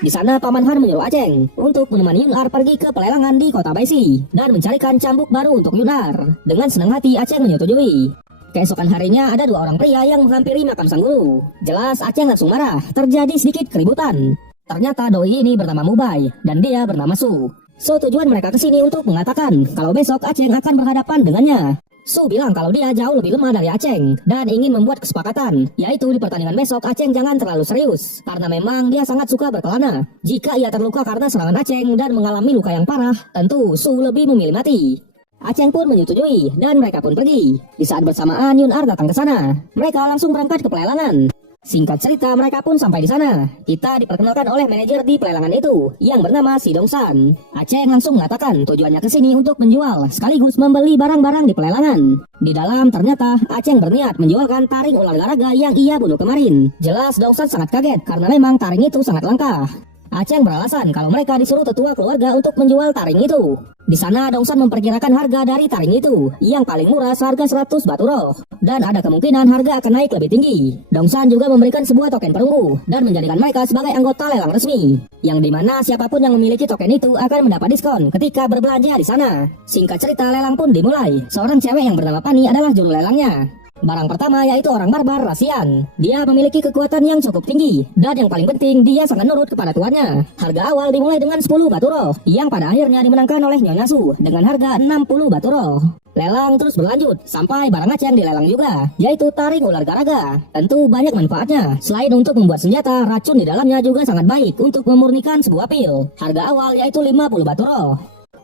Di sana Paman Han menyuruh Aceng untuk menemani Yun Ar pergi ke pelelangan di kota Baisi dan mencarikan cambuk baru untuk Yun Ar. Dengan senang hati Aceng menyetujui. Keesokan harinya ada 2 orang pria yang menghampiri makam sang guru. Jelas Aceng langsung marah, terjadi sedikit keributan. Ternyata doi ini bernama Mubai dan dia bernama Su. So tujuan mereka kesini untuk mengatakan kalau besok Aceng akan berhadapan dengannya. Su bilang kalau dia jauh lebih lemah dari Aceng dan ingin membuat kesepakatan, yaitu di pertandingan besok Aceng jangan terlalu serius karena memang dia sangat suka berkelana. Jika ia terluka karena serangan Aceng dan mengalami luka yang parah, tentu Su lebih memilih mati. Aceng pun menyetujui dan mereka pun pergi. Di saat bersamaan Yun Ar datang ke sana. Mereka langsung berangkat ke pelelangan. Singkat cerita mereka pun sampai di sana. Kita diperkenalkan oleh manajer di pelelangan itu yang bernama Si Dongsan. Aceng langsung mengatakan tujuannya ke sini untuk menjual sekaligus membeli barang-barang di pelelangan. Di dalam ternyata Aceng berniat menjualkan taring ular garaga yang ia bunuh kemarin. Jelas Dongsan sangat kaget karena memang taring itu sangat langka. Aceng beralasan kalau mereka disuruh tetua keluarga untuk menjual taring itu. Di sana Dongsan memperkirakan harga dari taring itu yang paling murah seharga 100 batu roh dan ada kemungkinan harga akan naik lebih tinggi. Dongsan juga memberikan sebuah token perunggu dan menjadikan mereka sebagai anggota lelang resmi, yang dimana siapapun yang memiliki token itu akan mendapat diskon ketika berbelanja di sana. Singkat cerita lelang pun dimulai. Seorang cewek yang bernama Pani adalah juru lelangnya. Barang pertama yaitu orang barbar Rasian. Dia memiliki kekuatan yang cukup tinggi dan yang paling penting dia sangat nurut kepada tuannya. Harga awal dimulai dengan 10 batu roh yang pada akhirnya dimenangkan oleh Nyonya Su dengan harga 60 batu roh. Lelang terus berlanjut sampai barang Aceng dilelang juga, yaitu taring ular garaga. Tentu banyak manfaatnya. Selain untuk membuat senjata, racun di dalamnya juga sangat baik untuk memurnikan sebuah pil. Harga awal yaitu 50 batu roh.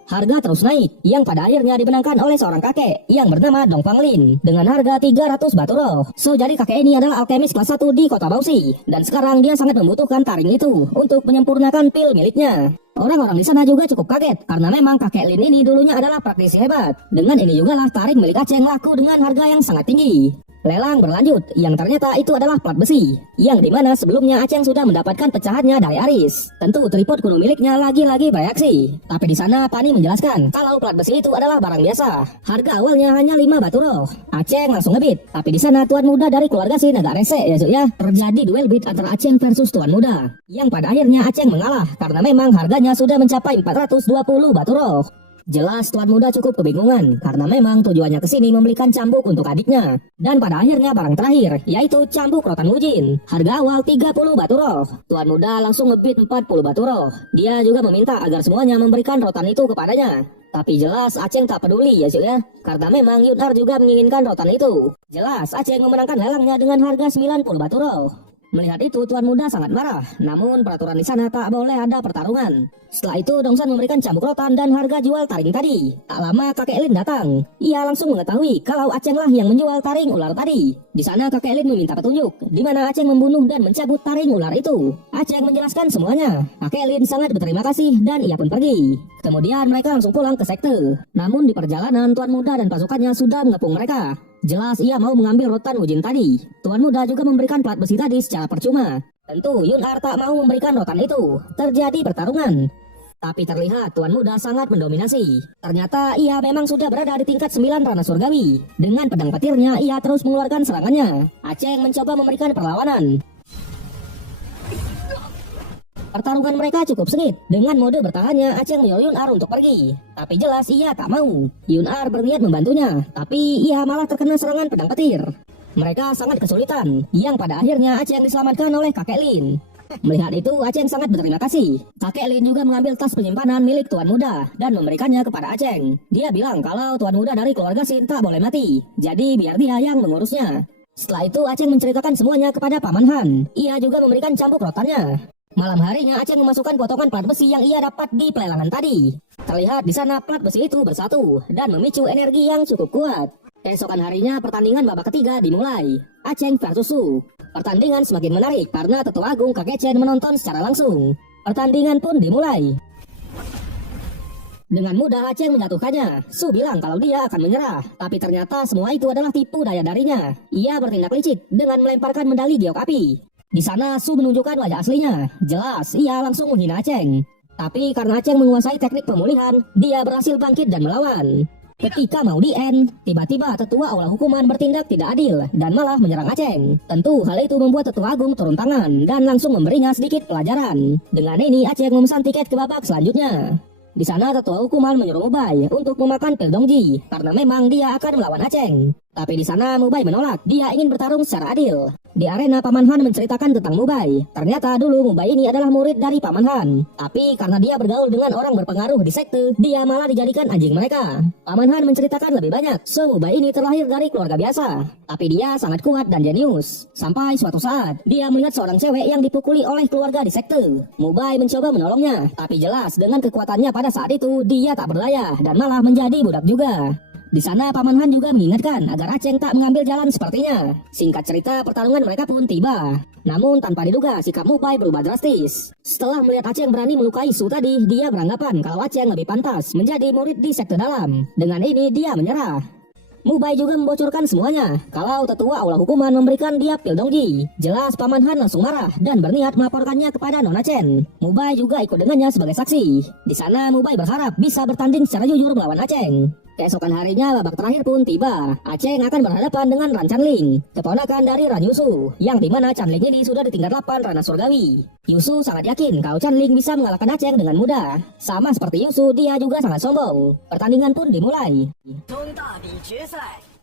Harga terus naik, yang pada akhirnya dimenangkan oleh seorang kakek yang bernama Dong Fanglin dengan harga 300 batu roh. So jadi kakek ini adalah alkemis kelas 1 di kota Bausi dan sekarang dia sangat membutuhkan taring itu untuk menyempurnakan pil miliknya. Orang-orang di sana juga cukup kaget karena memang kakek Lin ini dulunya adalah praktisi hebat. Dengan ini juga lah taring milik Aceng laku dengan harga yang sangat tinggi. Lelang berlanjut, yang ternyata itu adalah plat besi, yang dimana sebelumnya Aceng sudah mendapatkan pecahannya dari Aris. Tentu tripod kuno miliknya lagi-lagi bereaksi. Tapi di sana Pani menjelaskan kalau plat besi itu adalah barang biasa. Harga awalnya hanya 5 batu roh. Aceng langsung ngebit. Tapi di sana tuan muda dari keluarga Sin agak rese ya cuy ya. Terjadi duel bid antara Aceng versus tuan muda, yang pada akhirnya Aceng mengalah karena memang harganya sudah mencapai 420 batu roh. Jelas tuan muda cukup kebingungan karena memang tujuannya kesini membelikan cambuk untuk adiknya. Dan pada akhirnya barang terakhir yaitu cambuk rotan Wujin. Harga awal 30 batu roh. Tuan muda langsung ngebid 40 batu roh. Dia juga meminta agar semuanya memberikan rotan itu kepadanya. Tapi jelas Aceng tak peduli ya cuy ya, karena memang Yunar juga menginginkan rotan itu. Jelas Aceng memenangkan lelangnya dengan harga 90 batu roh. Melihat itu Tuan Muda sangat marah, namun peraturan di sana tak boleh ada pertarungan. Setelah itu Dongsan memberikan cambuk rotan dan harga jual taring tadi. Tak lama kakek Lin datang. Ia langsung mengetahui kalau Aceng lah yang menjual taring ular tadi. Di sana kakek Lin meminta petunjuk di mana Aceng membunuh dan mencabut taring ular itu. Aceng menjelaskan semuanya. Kakek Lin sangat berterima kasih dan ia pun pergi. Kemudian mereka langsung pulang ke sekte. Namun di perjalanan Tuan Muda dan pasukannya sudah mengepung mereka. Jelas ia mau mengambil rotan Wujin tadi. Tuan Muda juga memberikan plat besi tadi secara percuma. Tentu Yunar tak mau memberikan rotan itu. Terjadi pertarungan. Tapi terlihat Tuan Muda sangat mendominasi. Ternyata ia memang sudah berada di tingkat 9 ranah surgawi. Dengan pedang petirnya ia terus mengeluarkan serangannya. Aceng mencoba memberikan perlawanan. Pertarungan mereka cukup sengit. Dengan mode bertahannya Aceng menyuruh Yunar untuk pergi. Tapi jelas ia tak mau. Yunar berniat membantunya, tapi ia malah terkena serangan pedang petir. Mereka sangat kesulitan, yang pada akhirnya Aceng diselamatkan oleh kakek Lin. Melihat itu Aceng sangat berterima kasih. Kakek Lin juga mengambil tas penyimpanan milik Tuan Muda dan memberikannya kepada Aceng. Dia bilang kalau Tuan Muda dari keluarga Sin tak boleh mati, jadi biar dia yang mengurusnya. Setelah itu Aceng menceritakan semuanya kepada Paman Han. Ia juga memberikan cambuk rotannya. Malam harinya Aceng memasukkan potongan plat besi yang ia dapat di pelelangan tadi. Terlihat di sana plat besi itu bersatu dan memicu energi yang cukup kuat. Keesokan harinya pertandingan babak ketiga dimulai. Aceng versus Su. Pertandingan semakin menarik karena Tetua Agung Kakek Chen menonton secara langsung. Pertandingan pun dimulai. Dengan mudah Aceng menjatuhkannya. Su bilang kalau dia akan menyerah, tapi ternyata semua itu adalah tipu daya darinya. Ia bertindak licik dengan melemparkan medali giok api. Di sana Su menunjukkan wajah aslinya. Jelas ia langsung menghina Aceng. Tapi karena Aceng menguasai teknik pemulihan, dia berhasil bangkit dan melawan. Ketika mau di end, tiba-tiba Tetua Aula Hukuman bertindak tidak adil dan malah menyerang Aceng. Tentu hal itu membuat Tetua Agung turun tangan dan langsung memberinya sedikit pelajaran. Dengan ini Aceng memesan tiket ke babak selanjutnya. Di sana Tetua Hukuman menyuruh Mubai untuk memakan pil Dongji karena memang dia akan melawan Aceng. Tapi di sana Mubai menolak, dia ingin bertarung secara adil. Di arena Paman Han menceritakan tentang Mubai. Ternyata dulu Mubai ini adalah murid dari Paman Han. Tapi karena dia bergaul dengan orang berpengaruh di sekte, dia malah dijadikan anjing mereka. Paman Han menceritakan lebih banyak. So Mubai ini terlahir dari keluarga biasa. Tapi dia sangat kuat dan jenius. Sampai suatu saat, dia melihat seorang cewek yang dipukuli oleh keluarga di sekte. Mubai mencoba menolongnya. Tapi jelas dengan kekuatannya pada saat itu, dia tak berdaya dan malah menjadi budak juga. Di sana Paman Han juga mengingatkan agar Aceng tak mengambil jalan sepertinya. Singkat cerita pertarungan mereka pun tiba. Namun tanpa diduga sikap Mubai berubah drastis. Setelah melihat Aceng berani melukai Su tadi, dia beranggapan kalau Aceng lebih pantas menjadi murid di sekte dalam. Dengan ini dia menyerah. Mubai juga membocorkan semuanya kalau Tetua Aula Hukuman memberikan dia pil Dongji. Jelas Paman Han langsung marah dan berniat melaporkannya kepada Nona Chen. Mubai juga ikut dengannya sebagai saksi. Di sana Mubai berharap bisa bertanding secara jujur melawan Aceng. Keesokan harinya babak terakhir pun tiba. Aceng akan berhadapan dengan Ran Chanling, keponakan dari Ran Yusu, yang dimana Chanling ini sudah di tingkat 8 ranah surgawi. Yusu sangat yakin kalau Chanling bisa mengalahkan Aceng dengan mudah. Sama seperti Yusu, dia juga sangat sombong. Pertandingan pun dimulai.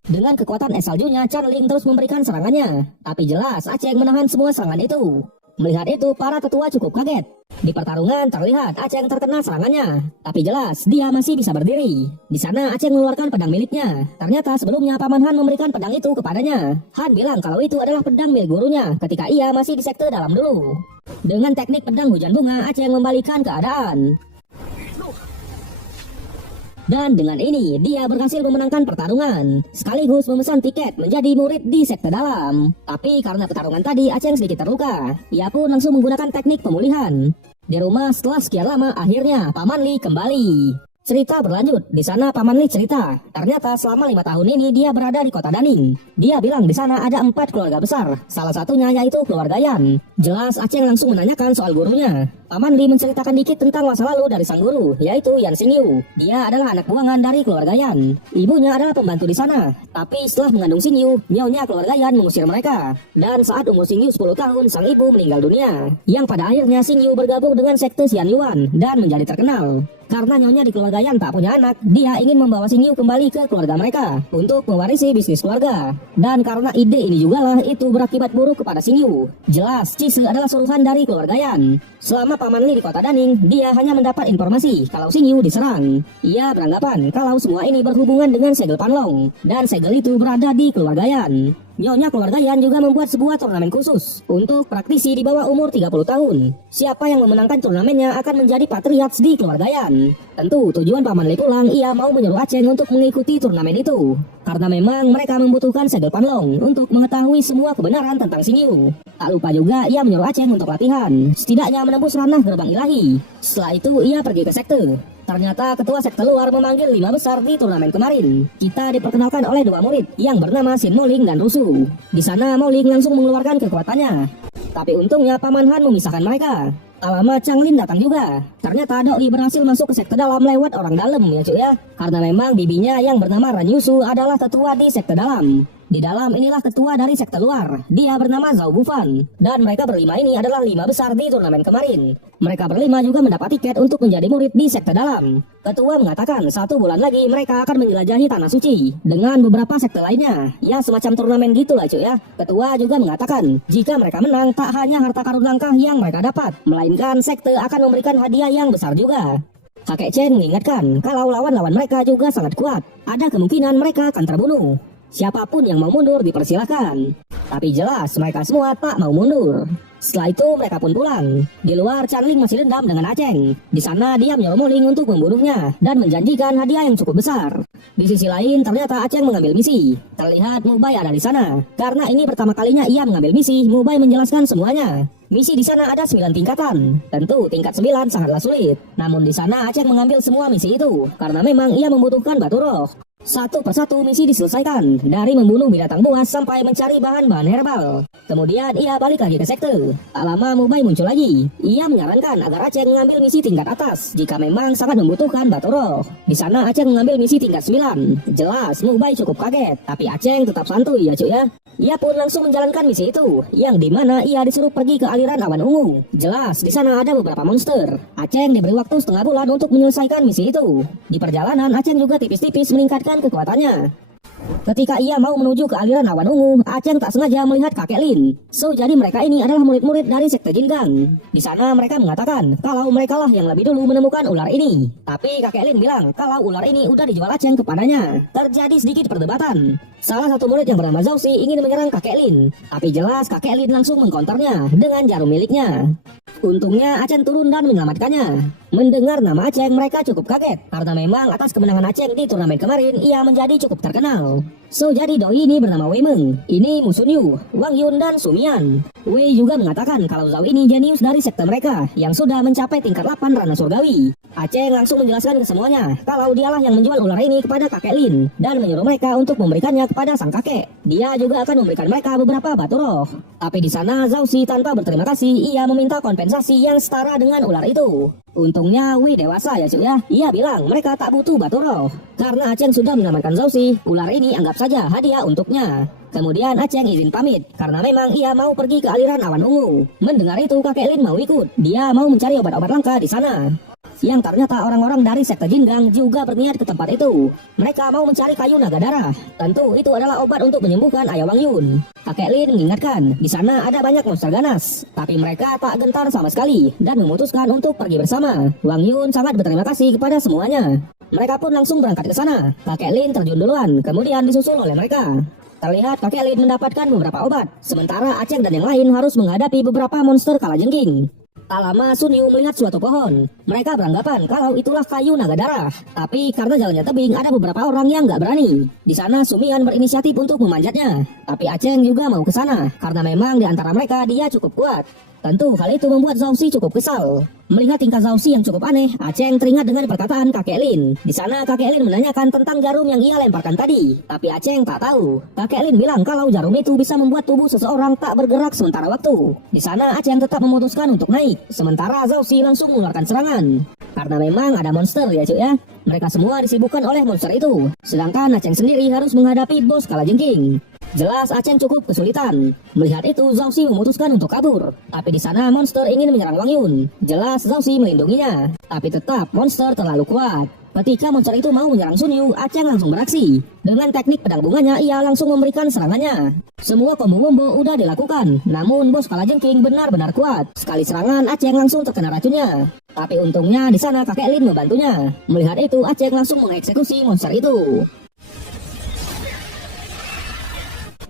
Dengan kekuatan es saljunya, Chanling terus memberikan serangannya. Tapi jelas Aceng menahan semua serangan itu. Melihat itu, para tetua cukup kaget. Di pertarungan terlihat Aceng terkena serangannya, tapi jelas dia masih bisa berdiri. Di sana Aceng mengeluarkan pedang miliknya. Ternyata sebelumnya Paman Han memberikan pedang itu kepadanya. Han bilang kalau itu adalah pedang milik gurunya ketika ia masih di sekte dalam dulu. Dengan teknik pedang hujan bunga, Aceng membalikan keadaan. Dan dengan ini dia berhasil memenangkan pertarungan, sekaligus memesan tiket menjadi murid di sekte dalam. Tapi karena pertarungan tadi Aceng sedikit terluka. Ia pun langsung menggunakan teknik pemulihan. Di rumah setelah sekian lama akhirnya Paman Li kembali. Cerita berlanjut. Di sana Paman Li cerita, ternyata selama 5 tahun ini dia berada di kota Daning. Dia bilang di sana ada 4 keluarga besar, salah satunya yaitu keluarga Yan. Jelas Aceng langsung menanyakan soal gurunya. Paman Li menceritakan dikit tentang masa lalu dari sang guru, yaitu Yan Xingyu. Dia adalah anak buangan dari keluarga Yan. Ibunya adalah pembantu di sana. Tapi setelah mengandung Xingyu, nyonya keluarga Yan mengusir mereka. Dan saat umur Xingyu 10 tahun, sang ibu meninggal dunia. Yang pada akhirnya Xingyu bergabung dengan sekte Xian Yuan dan menjadi terkenal. Karena nyonya di keluarga Yan tak punya anak, dia ingin membawa Xingyu kembali ke keluarga mereka untuk mewarisi bisnis keluarga. Dan karena ide ini juga lah itu berakibat buruk kepada Xingyu. Jelas, Cise adalah suruhan dari keluarga Yan. Selama Paman Li di kota Daning, dia hanya mendapat informasi kalau Xingyu diserang. Ia beranggapan kalau semua ini berhubungan dengan segel Panlong, dan segel itu berada di keluarga Yan. Nyonya keluarga Yan juga membuat sebuah turnamen khusus untuk praktisi di bawah umur 30 tahun. Siapa yang memenangkan turnamennya akan menjadi patriarch di keluarga Yan. Tentu tujuan Paman Li pulang, ia mau menyuruh Aceng untuk mengikuti turnamen itu. Karena memang mereka membutuhkan segel Panlong untuk mengetahui semua kebenaran tentang Xingyu. Tak lupa juga ia menyuruh Aceng untuk latihan, setidaknya menembus ranah gerbang ilahi. Setelah itu ia pergi ke sekte. Ternyata ketua sekte luar memanggil 5 besar di turnamen kemarin. Kita diperkenalkan oleh 2 murid yang bernama Shin Moling dan Rusu. Di sana Moling langsung mengeluarkan kekuatannya. Tapi untungnya Paman Han memisahkan mereka. Tak lama Chang Lin datang juga. Ternyata Doi berhasil masuk ke sekte dalam lewat orang dalam ya cuy ya. Karena memang bibinya yang bernama Ran Yusu adalah ketua di sekte dalam. Di dalam inilah ketua dari sekte luar. Dia bernama Zhao Bufan. Dan mereka berlima ini adalah 5 besar di turnamen kemarin. Mereka berlima juga mendapat tiket untuk menjadi murid di sekte dalam. Ketua mengatakan 1 bulan lagi mereka akan menjelajahi tanah suci dengan beberapa sekte lainnya. Ya semacam turnamen gitulah cuy ya. Ketua juga mengatakan jika mereka menang tak hanya harta karun langka yang mereka dapat, melainkan sekte akan memberikan hadiah yang besar juga. Kakek Chen mengingatkan kalau lawan-lawan mereka juga sangat kuat. Ada kemungkinan mereka akan terbunuh. Siapapun yang mau mundur dipersilakan. Tapi jelas mereka semua tak mau mundur. Setelah itu mereka pun pulang. Di luar Chanling masih dendam dengan Aceng. Di sana dia menyuruh Moling untuk membunuhnya dan menjanjikan hadiah yang cukup besar. Di sisi lain ternyata Aceng mengambil misi. Terlihat Mubai ada di sana. Karena ini pertama kalinya ia mengambil misi, Mubai menjelaskan semuanya. Misi di sana ada 9 tingkatan. Tentu tingkat 9 sangatlah sulit. Namun di sana Aceng mengambil semua misi itu karena memang ia membutuhkan batu roh. Satu persatu misi diselesaikan, dari membunuh binatang buas sampai mencari bahan-bahan herbal. Kemudian ia balik lagi ke sekte. Tak lama Mubai muncul lagi. Ia menyarankan agar Aceng mengambil misi tingkat atas jika memang sangat membutuhkan batu roh. Di sana Aceng mengambil misi tingkat 9. Jelas Mubai cukup kaget, tapi Aceng tetap santuy ya cuy ya. Ia pun langsung menjalankan misi itu, yang dimana ia disuruh pergi ke aliran awan ungu. Jelas di sana ada beberapa monster. Aceng diberi waktu setengah bulan untuk menyelesaikan misi itu. Di perjalanan Aceng juga tipis-tipis meningkatkan kekuatannya. Ketika ia mau menuju ke aliran awan ungu, Aceng tak sengaja melihat kakek Lin. So jadi mereka ini adalah murid-murid dari sekte Jingang. Di sana mereka mengatakan kalau mereka lah yang lebih dulu menemukan ular ini. Tapi kakek Lin bilang kalau ular ini udah dijual Aceng kepadanya. Terjadi sedikit perdebatan. Salah satu murid yang bernama Zhao Xi ingin menyerang kakek Lin. Tapi jelas kakek Lin langsung mengkonternya dengan jarum miliknya. Untungnya Aceng turun dan menyelamatkannya. Mendengar nama Aceng mereka cukup kaget karena memang atas kemenangan Aceng di turnamen kemarin ia menjadi cukup terkenal. So jadi doi ini bernama Wei Meng, ini Musun Yu, Wang Yun dan Sumian. Wei juga mengatakan kalau Zhao ini jenius dari sekte mereka yang sudah mencapai tingkat 8 ranah surgawi. Aceng langsung menjelaskan ke semuanya kalau dialah yang menjual ular ini kepada kakek Lin dan menyuruh mereka untuk memberikannya kepada sang kakek. Dia juga akan memberikan mereka beberapa batu roh. Tapi di sana Zhao Xi tanpa berterima kasih ia meminta kompensasi yang setara dengan ular itu. Untungnya Wei dewasa ya cuy ya. Ia bilang mereka tak butuh batu roh. Karena Aceng sudah menyelamatkan Zhao Xi, ular ini anggap saja hadiah untuknya. Kemudian Aceng izin pamit karena memang ia mau pergi ke aliran awan ungu. Mendengar itu kakek Lin mau ikut. Dia mau mencari obat-obat langka di sana. Yang ternyata orang-orang dari sekte Jingang juga berniat ke tempat itu. Mereka mau mencari kayu naga darah. Tentu itu adalah obat untuk menyembuhkan ayah Wang Yun. Kakek Lin mengingatkan di sana ada banyak monster ganas. Tapi mereka tak gentar sama sekali dan memutuskan untuk pergi bersama. Wang Yun sangat berterima kasih kepada semuanya. Mereka pun langsung berangkat ke sana. Kakek Lin terjun duluan, kemudian disusul oleh mereka. Terlihat kakek Lin mendapatkan beberapa obat. Sementara Aceng dan yang lain harus menghadapi beberapa monster kalajengking. Tak lama Sun Yu melihat suatu pohon. Mereka beranggapan kalau itulah kayu naga darah. Tapi karena jalannya tebing ada beberapa orang yang nggak berani. Di sana Sumian berinisiatif untuk memanjatnya. Tapi Aceng juga mau ke sana karena memang di antara mereka dia cukup kuat. Tentu hal itu membuat Zhao Xi cukup kesal. Melihat tingkah Zhao Xi yang cukup aneh, Aceng teringat dengan perkataan kakek Lin. Di sana kakek Lin menanyakan tentang jarum yang ia lemparkan tadi. Tapi Aceng tak tahu. Kakek Lin bilang kalau jarum itu bisa membuat tubuh seseorang tak bergerak sementara waktu. Di sana Aceng tetap memutuskan untuk naik. Sementara Zhao Xi langsung mengeluarkan serangan. Karena memang ada monster ya cuy ya. Mereka semua disibukkan oleh monster itu. Sedangkan Aceng sendiri harus menghadapi bos kalajengking. Jelas Aceng cukup kesulitan. Melihat itu, Zhao Xi memutuskan untuk kabur. Tapi di sana monster ingin menyerang Wang Yun. Jelas Zhao Xi melindunginya. Tapi tetap monster terlalu kuat. Ketika monster itu mau menyerang Sun Yu, Aceng langsung beraksi. Dengan teknik pedang bunganya, ia langsung memberikan serangannya. Semua combo-combo udah dilakukan. Namun bos kalajengking benar-benar kuat. Sekali serangan, Aceng langsung terkena racunnya. Tapi untungnya di sana kakek Lin membantunya. Melihat itu, Aceng langsung mengeksekusi monster itu.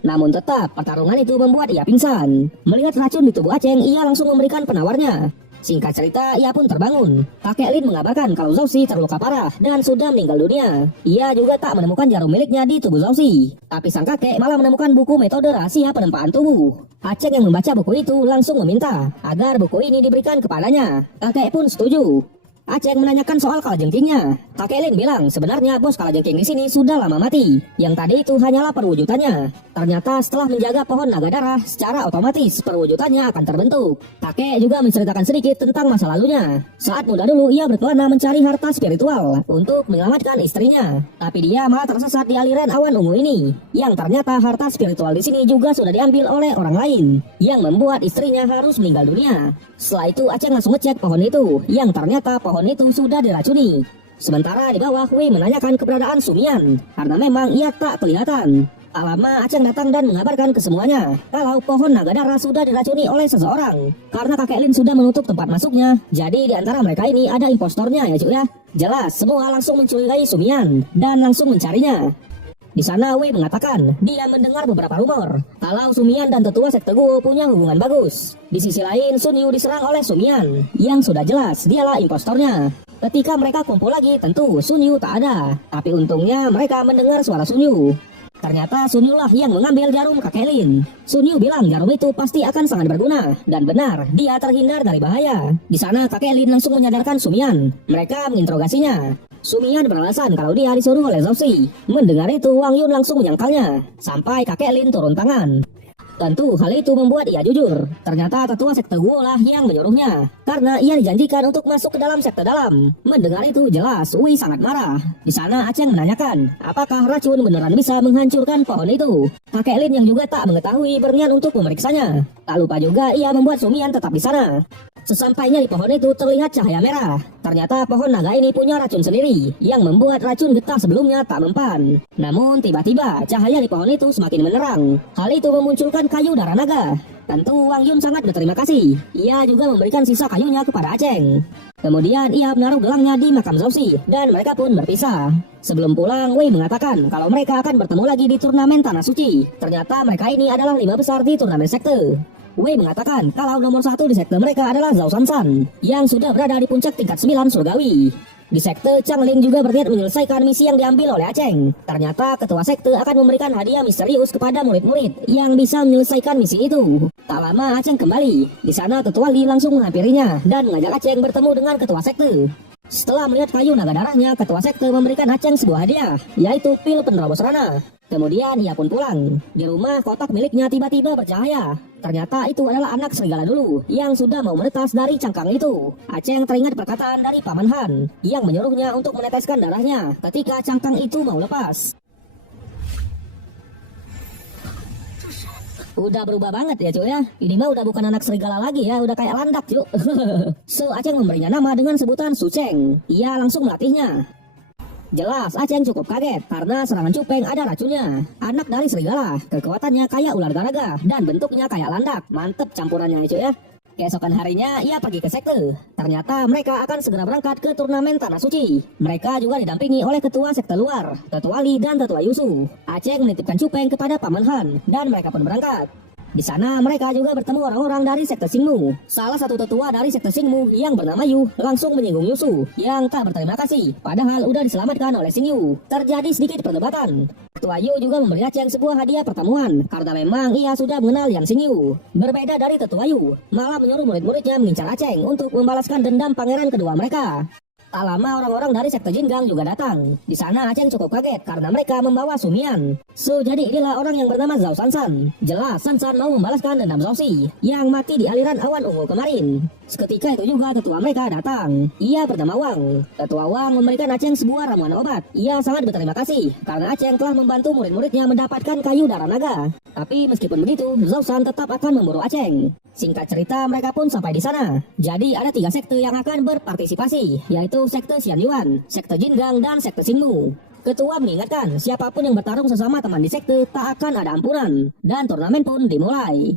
Namun tetap, pertarungan itu membuat ia pingsan. Melihat racun di tubuh Aceng, ia langsung memberikan penawarnya. Singkat cerita, ia pun terbangun. Kakek Lin mengabarkan kalau Zhao Xi terluka parah dan sudah meninggal dunia. Ia juga tak menemukan jarum miliknya di tubuh Zhao Xi. Tapi sang kakek malah menemukan buku metode rahasia penempaan tubuh. Aceng yang membaca buku itu langsung meminta agar buku ini diberikan kepadanya. Kakek pun setuju. Aceng menanyakan soal kalajengkingnya. Kakek Lin bilang sebenarnya bos kalajengking di sini sudah lama mati. Yang tadi itu hanyalah perwujudannya. Ternyata setelah menjaga pohon naga darah, secara otomatis perwujudannya akan terbentuk. Kakek juga menceritakan sedikit tentang masa lalunya. Saat muda dulu ia berkelana mencari harta spiritual untuk menyelamatkan istrinya. Tapi dia malah tersesat di aliran awan ungu ini. Yang ternyata harta spiritual di sini juga sudah diambil oleh orang lain. Yang membuat istrinya harus meninggal dunia. Setelah itu Aceng langsung ngecek pohon itu. Yang ternyata pohon itu sudah diracuni. Sementara di bawah Wei menanyakan keberadaan Sumian karena memang ia tak kelihatan. Tak lama Aceng datang dan mengabarkan ke semuanya kalau pohon naga darah sudah diracuni oleh seseorang. Karena kakek Lin sudah menutup tempat masuknya, jadi di antara mereka ini ada impostornya ya cuy ya. Jelas semua langsung mencurigai Sumian dan langsung mencarinya. Di sana Wei mengatakan dia mendengar beberapa rumor kalau Sumian dan tetua sekte Guo punya hubungan bagus. Di sisi lain Sun Yu diserang oleh Sumian yang sudah jelas dialah impostornya. Ketika mereka kumpul lagi tentu Sun Yu tak ada. Tapi untungnya mereka mendengar suara Sun Yu. Ternyata Sun Yu lah yang mengambil jarum kakek Lin. Sun Yu bilang jarum itu pasti akan sangat berguna. Dan benar, dia terhindar dari bahaya. Di sana kakek Lin langsung menyadarkan Sumian. Mereka menginterogasinya. Sumian beralasan kalau dia disuruh oleh Zhao Xi. Mendengar itu Wang Yun langsung menyangkalnya. Sampai kakek Lin turun tangan. Tentu hal itu membuat ia jujur. Ternyata tetua sekte Guo lah yang menyuruhnya. Karena ia dijanjikan untuk masuk ke dalam sekte dalam. Mendengar itu jelas Wei sangat marah. Di sana Aceng menanyakan apakah racun beneran bisa menghancurkan pohon itu. Kakek Lin yang juga tak mengetahui berniat untuk memeriksanya. Tak lupa juga ia membuat Sumian tetap di sana. Sesampainya di pohon itu terlihat cahaya merah. Ternyata pohon naga ini punya racun sendiri yang membuat racun getah sebelumnya tak mempan. Namun tiba-tiba cahaya di pohon itu semakin menerang. Hal itu memunculkan kayu darah naga. Tentu Wang Yun sangat berterima kasih. Ia juga memberikan sisa kayunya kepada Aceng. Kemudian ia menaruh gelangnya di makam Zhao Xi dan mereka pun berpisah. Sebelum pulang, Wei mengatakan kalau mereka akan bertemu lagi di turnamen Tanah Suci. Ternyata mereka ini adalah 5 besar di turnamen sekte. Wei mengatakan kalau nomor 1 di sekte mereka adalah Zhao Sansan yang sudah berada di puncak tingkat 9 surgawi. Di sekte Changling juga berniat menyelesaikan misi yang diambil oleh Aceng. Ternyata ketua sekte akan memberikan hadiah misterius kepada murid-murid yang bisa menyelesaikan misi itu. Tak lama Aceng kembali. Di sana tetua Li langsung menghampirinya dan mengajak Aceng bertemu dengan ketua sekte. Setelah melihat kayu naga darahnya, ketua sekte memberikan Aceng sebuah hadiah, yaitu pil penerobos rana. Kemudian ia pun pulang. Di rumah kotak miliknya tiba-tiba bercahaya. Ternyata itu adalah anak serigala dulu yang sudah mau menetas dari cangkang itu. Aceng teringat perkataan dari Paman Han yang menyuruhnya untuk meneteskan darahnya ketika cangkang itu mau lepas. Udah berubah banget ya cuy ya. Ini mah udah bukan anak serigala lagi ya, udah kayak landak cuy. So Aceng memberinya nama dengan sebutan Su Cheng. Ia langsung melatihnya. Jelas Aceng cukup kaget karena serangan Cupeng ada racunnya. Anak dari serigala, kekuatannya kayak ular garaga dan bentuknya kayak landak. Mantep campurannya ya cuy ya. Keesokan harinya ia pergi ke sekte. Ternyata mereka akan segera berangkat ke turnamen Tanah Suci. Mereka juga didampingi oleh ketua sekte luar, Tetua Li dan Tetua Yusu. Aceng menitipkan Cupeng kepada Paman Han dan mereka pun berangkat. Di sana mereka juga bertemu orang-orang dari sekte Xingmu. Salah satu tetua dari sekte Xingmu yang bernama Yu langsung menyinggung Yusu yang tak berterima kasih padahal udah diselamatkan oleh Xing Yu. Terjadi sedikit perdebatan. Ketua Yu juga memberi Aceng sebuah hadiah pertemuan karena memang ia sudah mengenal Yang Xing Yu. Berbeda dari Tetua Yu, malah menyuruh murid-muridnya mengincar Aceng untuk membalaskan dendam pangeran kedua mereka. Tak lama orang-orang dari sekte Jingang juga datang. Di sana Aceng cukup kaget karena mereka membawa Sumian. Jadi inilah orang yang bernama Zhao Sansan. Jelas Sansan mau membalaskan dendam Zhao Si yang mati di aliran awan ungu kemarin. Seketika itu juga tetua mereka datang. Ia bernama Wang. Tetua Wang memberikan Aceng sebuah ramuan obat. Ia sangat berterima kasih karena Aceng telah membantu murid-muridnya mendapatkan kayu darah naga. Tapi meskipun begitu, Zhao San tetap akan memburu Aceng. Singkat cerita, mereka pun sampai di sana. Jadi ada 3 sekte yang akan berpartisipasi, yaitu sekte Xian Yuan, sekte Jingang, dan sekte Xingmu. Ketua mengingatkan, siapapun yang bertarung sesama teman di sekte tak akan ada ampunan. Dan turnamen pun dimulai.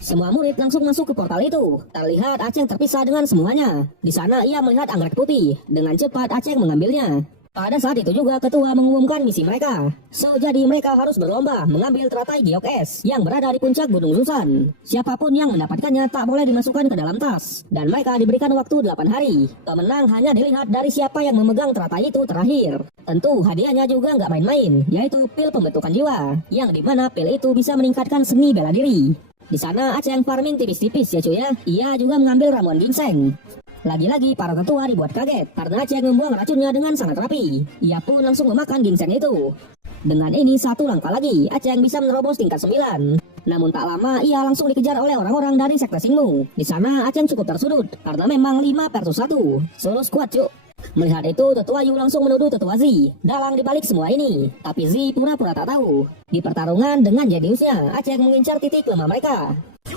Semua murid langsung masuk ke portal itu. Terlihat Aceng terpisah dengan semuanya. Di sana ia melihat anggrek putih. Dengan cepat Aceng mengambilnya. Pada saat itu juga ketua mengumumkan misi mereka. Jadi mereka harus berlomba mengambil teratai giok es yang berada di puncak Gunung Susan. Siapapun yang mendapatkannya tak boleh dimasukkan ke dalam tas. Dan mereka diberikan waktu 8 hari. Pemenang hanya dilihat dari siapa yang memegang teratai itu terakhir. Tentu hadiahnya juga nggak main-main, yaitu pil pembentukan jiwa. Yang dimana pil itu bisa meningkatkan seni bela diri. Di sana Aceng farming tipis-tipis ya cuy ya. Ia juga mengambil ramuan ginseng. Lagi-lagi para tetua dibuat kaget karena Aceng membuang racunnya dengan sangat rapi. Ia pun langsung memakan ginseng itu. Dengan ini 1 langkah lagi Aceng bisa menerobos tingkat 9. Namun tak lama ia langsung dikejar oleh orang-orang dari sekte Xingmu. Di sana Aceng cukup tersudut karena memang 5 versus 1. Solo squad cuk. Melihat itu tetua Yu langsung menuduh tetua Zi dalang dibalik semua ini. Tapi Zi pura-pura tak tahu. Di pertarungan dengan jeniusnya Aceng mengincar titik lemah mereka.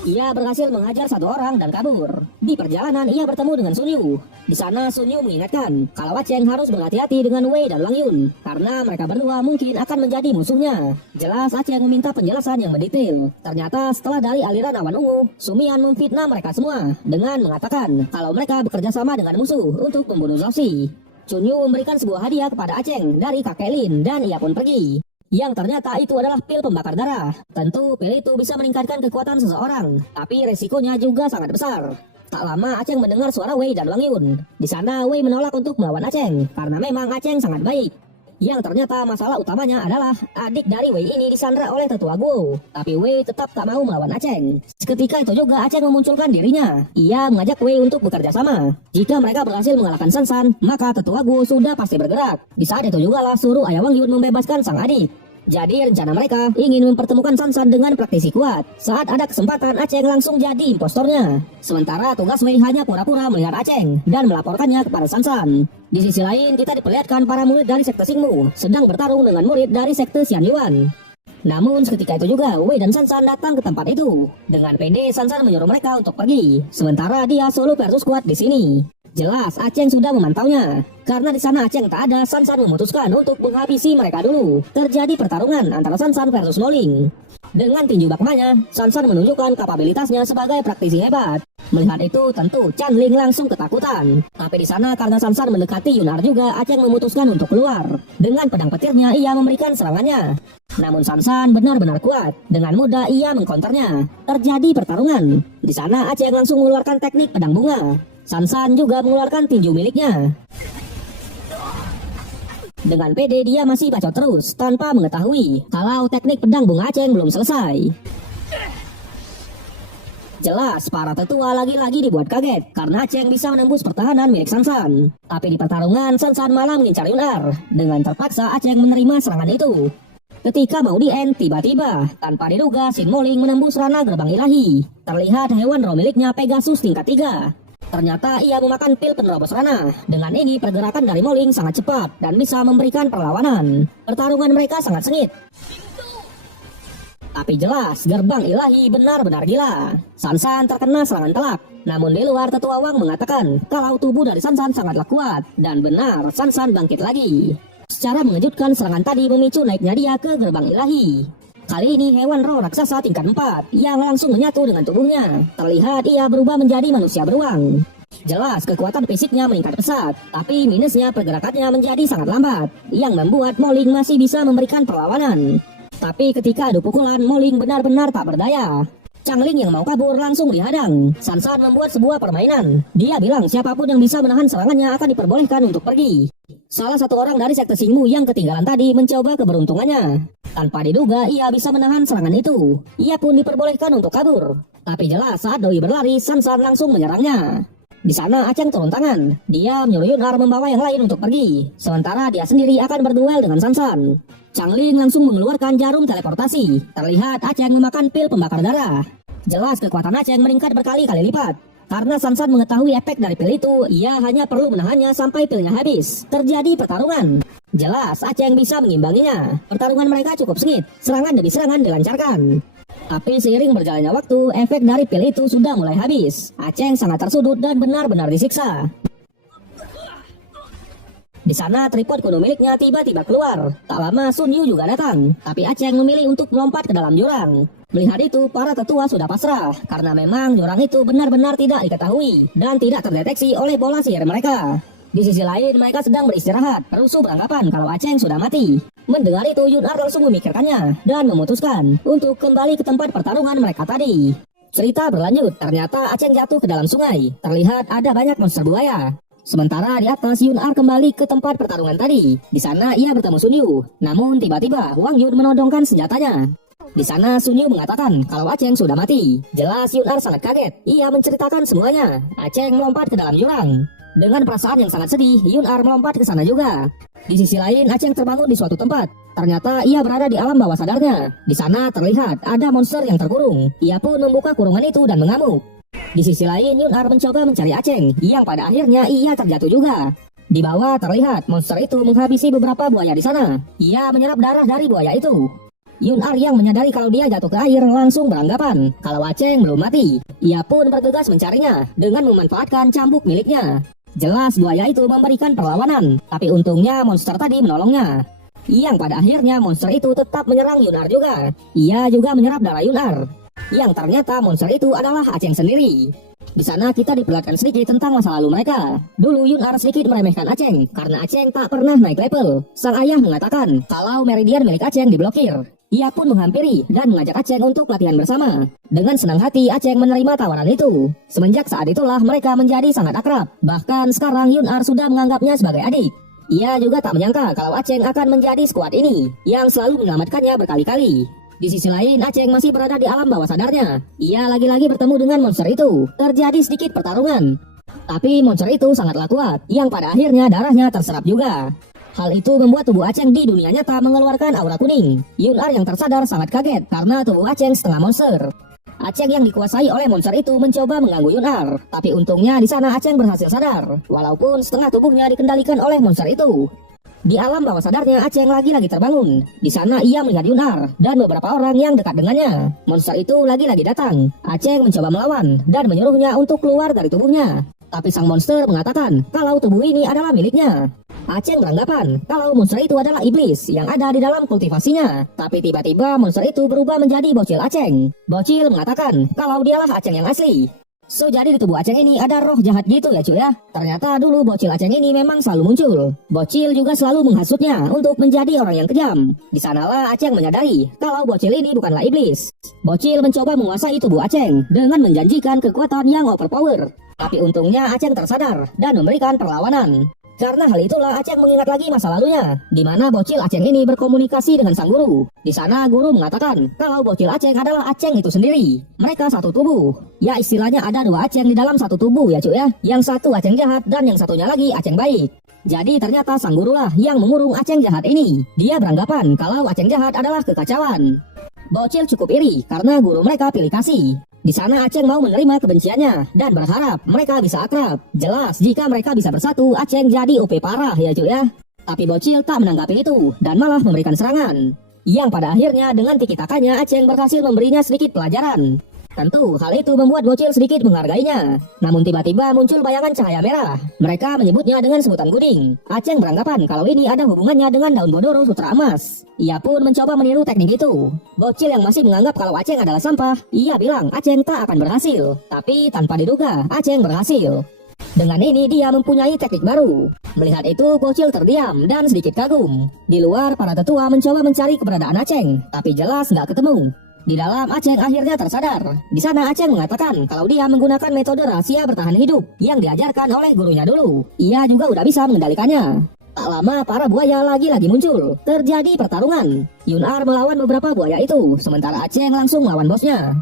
Ia berhasil menghajar 1 orang dan kabur. Di perjalanan ia bertemu dengan Sun Yu. Di sana Sun Yu mengingatkan kalau Aceng harus berhati-hati dengan Wei dan Lang Yun karena mereka berdua mungkin akan menjadi musuhnya. Jelas Aceng meminta penjelasan yang mendetail. Ternyata setelah dari aliran awan ungu, Sumian memfitnah mereka semua dengan mengatakan kalau mereka bekerja sama dengan musuh untuk membunuh Zhao Si. Sun Yu memberikan sebuah hadiah kepada Aceng dari kakek Lin dan ia pun pergi. Yang ternyata itu adalah pil pembakar darah. Tentu pil itu bisa meningkatkan kekuatan seseorang, tapi resikonya juga sangat besar. Tak lama Aceng mendengar suara Wei dan Lang Yun. Di sana Wei menolak untuk melawan Aceng karena memang Aceng sangat baik. Yang ternyata masalah utamanya adalah adik dari Wei ini disandra oleh tetua Guo. Tapi Wei tetap tak mau melawan Aceng. Seketika itu juga Aceng memunculkan dirinya. Ia mengajak Wei untuk bekerja sama. Jika mereka berhasil mengalahkan Sansan, maka tetua Guo sudah pasti bergerak. Di saat itu juga lah suruh Ayah Wang Yun membebaskan sang adik. Jadi rencana mereka ingin mempertemukan Sansan dengan praktisi kuat. Saat ada kesempatan Aceng langsung jadi impostornya. Sementara tugas Wei hanya pura-pura melihat Aceng dan melaporkannya kepada Sansan. Di sisi lain kita diperlihatkan para murid dari sekte Xingmu sedang bertarung dengan murid dari sekte Xian Yuan. Namun seketika itu juga Wei dan Sansan datang ke tempat itu. Dengan pede Sansan menyuruh mereka untuk pergi. Sementara dia solo versus kuat di sini. Jelas Aceng sudah memantaunya. Karena di sana Aceng tak ada, Sansan memutuskan untuk menghabisi mereka dulu. Terjadi pertarungan antara Sansan versus Moling. Dengan tinju bakmanya, Sansan menunjukkan kapabilitasnya sebagai praktisi hebat. Melihat itu tentu Chanling langsung ketakutan. Tapi di sana karena Sansan mendekati Yunar juga, Aceng memutuskan untuk keluar. Dengan pedang petirnya ia memberikan serangannya. Namun Sansan benar-benar kuat. Dengan mudah ia mengkonternya. Terjadi pertarungan. Di sana Aceng langsung mengeluarkan teknik pedang bunga. Sansan juga mengeluarkan tinju miliknya. Dengan pede dia masih bacot terus tanpa mengetahui kalau teknik pedang bunga Aceng belum selesai. Jelas para tetua lagi-lagi dibuat kaget karena Aceng bisa menembus pertahanan milik Sansan. Tapi di pertarungan Sansan malah mengincar Yunar. Dengan terpaksa Aceng menerima serangan itu. Ketika mau di-end, tiba-tiba tanpa diduga Sin Moling menembus ranah gerbang ilahi. Terlihat hewan roh miliknya Pegasus tingkat 3. Ternyata ia memakan pil penerobos ranah. Dengan ini pergerakan dari Moling sangat cepat dan bisa memberikan perlawanan. Pertarungan mereka sangat sengit. Tapi jelas gerbang ilahi benar-benar gila. Sansan terkena serangan telak. Namun di luar tetua Wang mengatakan kalau tubuh dari Sansan sangatlah kuat. Dan benar Sansan bangkit lagi. Secara mengejutkan serangan tadi memicu naiknya dia ke gerbang ilahi. Kali ini hewan roh raksasa tingkat 4 yang langsung menyatu dengan tubuhnya. Terlihat ia berubah menjadi manusia beruang. Jelas kekuatan fisiknya meningkat pesat, tapi minusnya pergerakannya menjadi sangat lambat, yang membuat Moling masih bisa memberikan perlawanan. Tapi ketika adu pukulan, Moling benar-benar tak berdaya. Chanling yang mau kabur langsung dihadang. Sansan membuat sebuah permainan. Dia bilang siapapun yang bisa menahan serangannya akan diperbolehkan untuk pergi. Salah satu orang dari sekte Xingmu yang ketinggalan tadi mencoba keberuntungannya. Tanpa diduga ia bisa menahan serangan itu. Ia pun diperbolehkan untuk kabur. Tapi jelas saat Doi berlari, Sansan langsung menyerangnya. Di sana Aceng turun tangan. Dia menyuruh Yun Ar membawa yang lain untuk pergi. Sementara dia sendiri akan berduel dengan Sansan. Changling langsung mengeluarkan jarum teleportasi. Terlihat Aceng memakan pil pembakar darah. Jelas kekuatan Aceng meningkat berkali-kali lipat. Karena Sansan mengetahui efek dari pil itu, ia hanya perlu menahannya sampai pilnya habis. Terjadi pertarungan. Jelas Aceng bisa mengimbanginya. Pertarungan mereka cukup sengit. Serangan demi serangan dilancarkan. Tapi seiring berjalannya waktu, efek dari pil itu sudah mulai habis. Aceng sangat tersudut dan benar-benar disiksa. Di sana tripod kuno miliknya tiba-tiba keluar. Tak lama Sun Yu juga datang. Tapi Aceng memilih untuk melompat ke dalam jurang. Melihat itu, para tetua sudah pasrah. Karena memang jurang itu benar-benar tidak diketahui. Dan tidak terdeteksi oleh bola sihir mereka. Di sisi lain, mereka sedang beristirahat. Rusuh beranggapan kalau Aceng sudah mati. Mendengar itu, Yun Ar langsung memikirkannya dan memutuskan untuk kembali ke tempat pertarungan mereka tadi. Cerita berlanjut, ternyata Aceng jatuh ke dalam sungai. Terlihat ada banyak monster buaya. Sementara di atas, Yun Ar kembali ke tempat pertarungan tadi. Di sana ia bertemu Sun Yu. Namun tiba-tiba Wang Yun menodongkan senjatanya. Di sana Sun Yu mengatakan kalau Aceng sudah mati. Jelas Yun Ar sangat kaget. Ia menceritakan semuanya. Aceng melompat ke dalam jurang. Dengan perasaan yang sangat sedih, Yun Ar melompat ke sana juga. Di sisi lain, Aceng terbangun di suatu tempat. Ternyata ia berada di alam bawah sadarnya. Di sana terlihat ada monster yang terkurung. Ia pun membuka kurungan itu dan mengamuk. Di sisi lain, Yun Ar mencoba mencari Aceng, yang pada akhirnya ia terjatuh juga. Di bawah terlihat monster itu menghabisi beberapa buaya di sana. Ia menyerap darah dari buaya itu. Yun Ar yang menyadari kalau dia jatuh ke air langsung beranggapan kalau Aceng belum mati. Ia pun bergegas mencarinya dengan memanfaatkan cambuk miliknya. Jelas buaya itu memberikan perlawanan, tapi untungnya monster tadi menolongnya. Yang pada akhirnya monster itu tetap menyerang Yun Ar juga. Ia juga menyerap darah Yun Ar. Yang ternyata monster itu adalah Aceng sendiri. Di sana kita diperlihatkan sedikit tentang masa lalu mereka. Dulu Yun Ar sedikit meremehkan Aceng karena Aceng tak pernah naik level. Sang ayah mengatakan kalau meridian milik Aceng diblokir. Ia pun menghampiri dan mengajak Aceng untuk latihan bersama. Dengan senang hati Aceng menerima tawaran itu. Semenjak saat itulah mereka menjadi sangat akrab. Bahkan sekarang Yun Ar sudah menganggapnya sebagai adik. Ia juga tak menyangka kalau Aceng akan menjadi skuad ini yang selalu menyelamatkannya berkali-kali. Di sisi lain, Aceng masih berada di alam bawah sadarnya. Ia lagi-lagi bertemu dengan monster itu. Terjadi sedikit pertarungan. Tapi monster itu sangatlah kuat, yang pada akhirnya darahnya terserap juga. Hal itu membuat tubuh Aceng di dunia nyata mengeluarkan aura kuning. Yun Ar yang tersadar sangat kaget karena tubuh Aceng setengah monster. Aceng yang dikuasai oleh monster itu mencoba mengganggu Yun Ar. Tapi untungnya di sana Aceng berhasil sadar. Walaupun setengah tubuhnya dikendalikan oleh monster itu. Di alam bawah sadarnya Aceng lagi-lagi terbangun. Di sana ia melihat Yun Ar dan beberapa orang yang dekat dengannya. Monster itu lagi-lagi datang. Aceng mencoba melawan dan menyuruhnya untuk keluar dari tubuhnya. Tapi sang monster mengatakan kalau tubuh ini adalah miliknya. Aceng beranggapan kalau monster itu adalah iblis yang ada di dalam kultivasinya. Tapi tiba-tiba monster itu berubah menjadi bocil Aceng. Bocil mengatakan kalau dialah Aceng yang asli. So jadi di tubuh Aceng ini ada roh jahat gitu ya cuy ya. Ternyata dulu bocil Aceng ini memang selalu muncul. Bocil juga selalu menghasutnya untuk menjadi orang yang kejam. Di sanalah Aceng menyadari kalau bocil ini bukanlah iblis. Bocil mencoba menguasai tubuh Aceng dengan menjanjikan kekuatan yang overpower. Tapi untungnya Aceng tersadar dan memberikan perlawanan. Karena hal itulah Aceng mengingat lagi masa lalunya, di mana bocil Aceng ini berkomunikasi dengan sang guru. Di sana guru mengatakan kalau bocil Aceng adalah Aceng itu sendiri. Mereka satu tubuh. Ya istilahnya ada dua Aceng di dalam satu tubuh ya cuy ya. Yang satu Aceng jahat dan yang satunya lagi Aceng baik. Jadi ternyata sang gurulah yang mengurung Aceng jahat ini. Dia beranggapan kalau Aceng jahat adalah kekacauan. Bocil cukup iri karena guru mereka pilih kasih. Di sana Aceng mau menerima kebenciannya dan berharap mereka bisa akrab. Jelas jika mereka bisa bersatu, Aceng jadi OP parah ya cuy ya. Tapi bocil tak menanggapi itu dan malah memberikan serangan. Yang pada akhirnya dengan tiki-takanya Aceng berhasil memberinya sedikit pelajaran. Tentu hal itu membuat bocil sedikit menghargainya. Namun tiba-tiba muncul bayangan cahaya merah. Mereka menyebutnya dengan sebutan kuning. Aceng beranggapan kalau ini ada hubungannya dengan daun bodoro sutra emas. Ia pun mencoba meniru teknik itu. Bocil yang masih menganggap kalau Aceng adalah sampah, ia bilang Aceng tak akan berhasil. Tapi tanpa diduga, Aceng berhasil. Dengan ini dia mempunyai teknik baru. Melihat itu bocil terdiam dan sedikit kagum. Di luar para tetua mencoba mencari keberadaan Aceng, tapi jelas nggak ketemu. Di dalam Aceng akhirnya tersadar. Di sana Aceng mengatakan kalau dia menggunakan metode rahasia bertahan hidup yang diajarkan oleh gurunya dulu. Ia juga udah bisa mengendalikannya. Tak lama para buaya lagi-lagi muncul. Terjadi pertarungan. Yun Ar melawan beberapa buaya itu, sementara Aceng langsung melawan bosnya.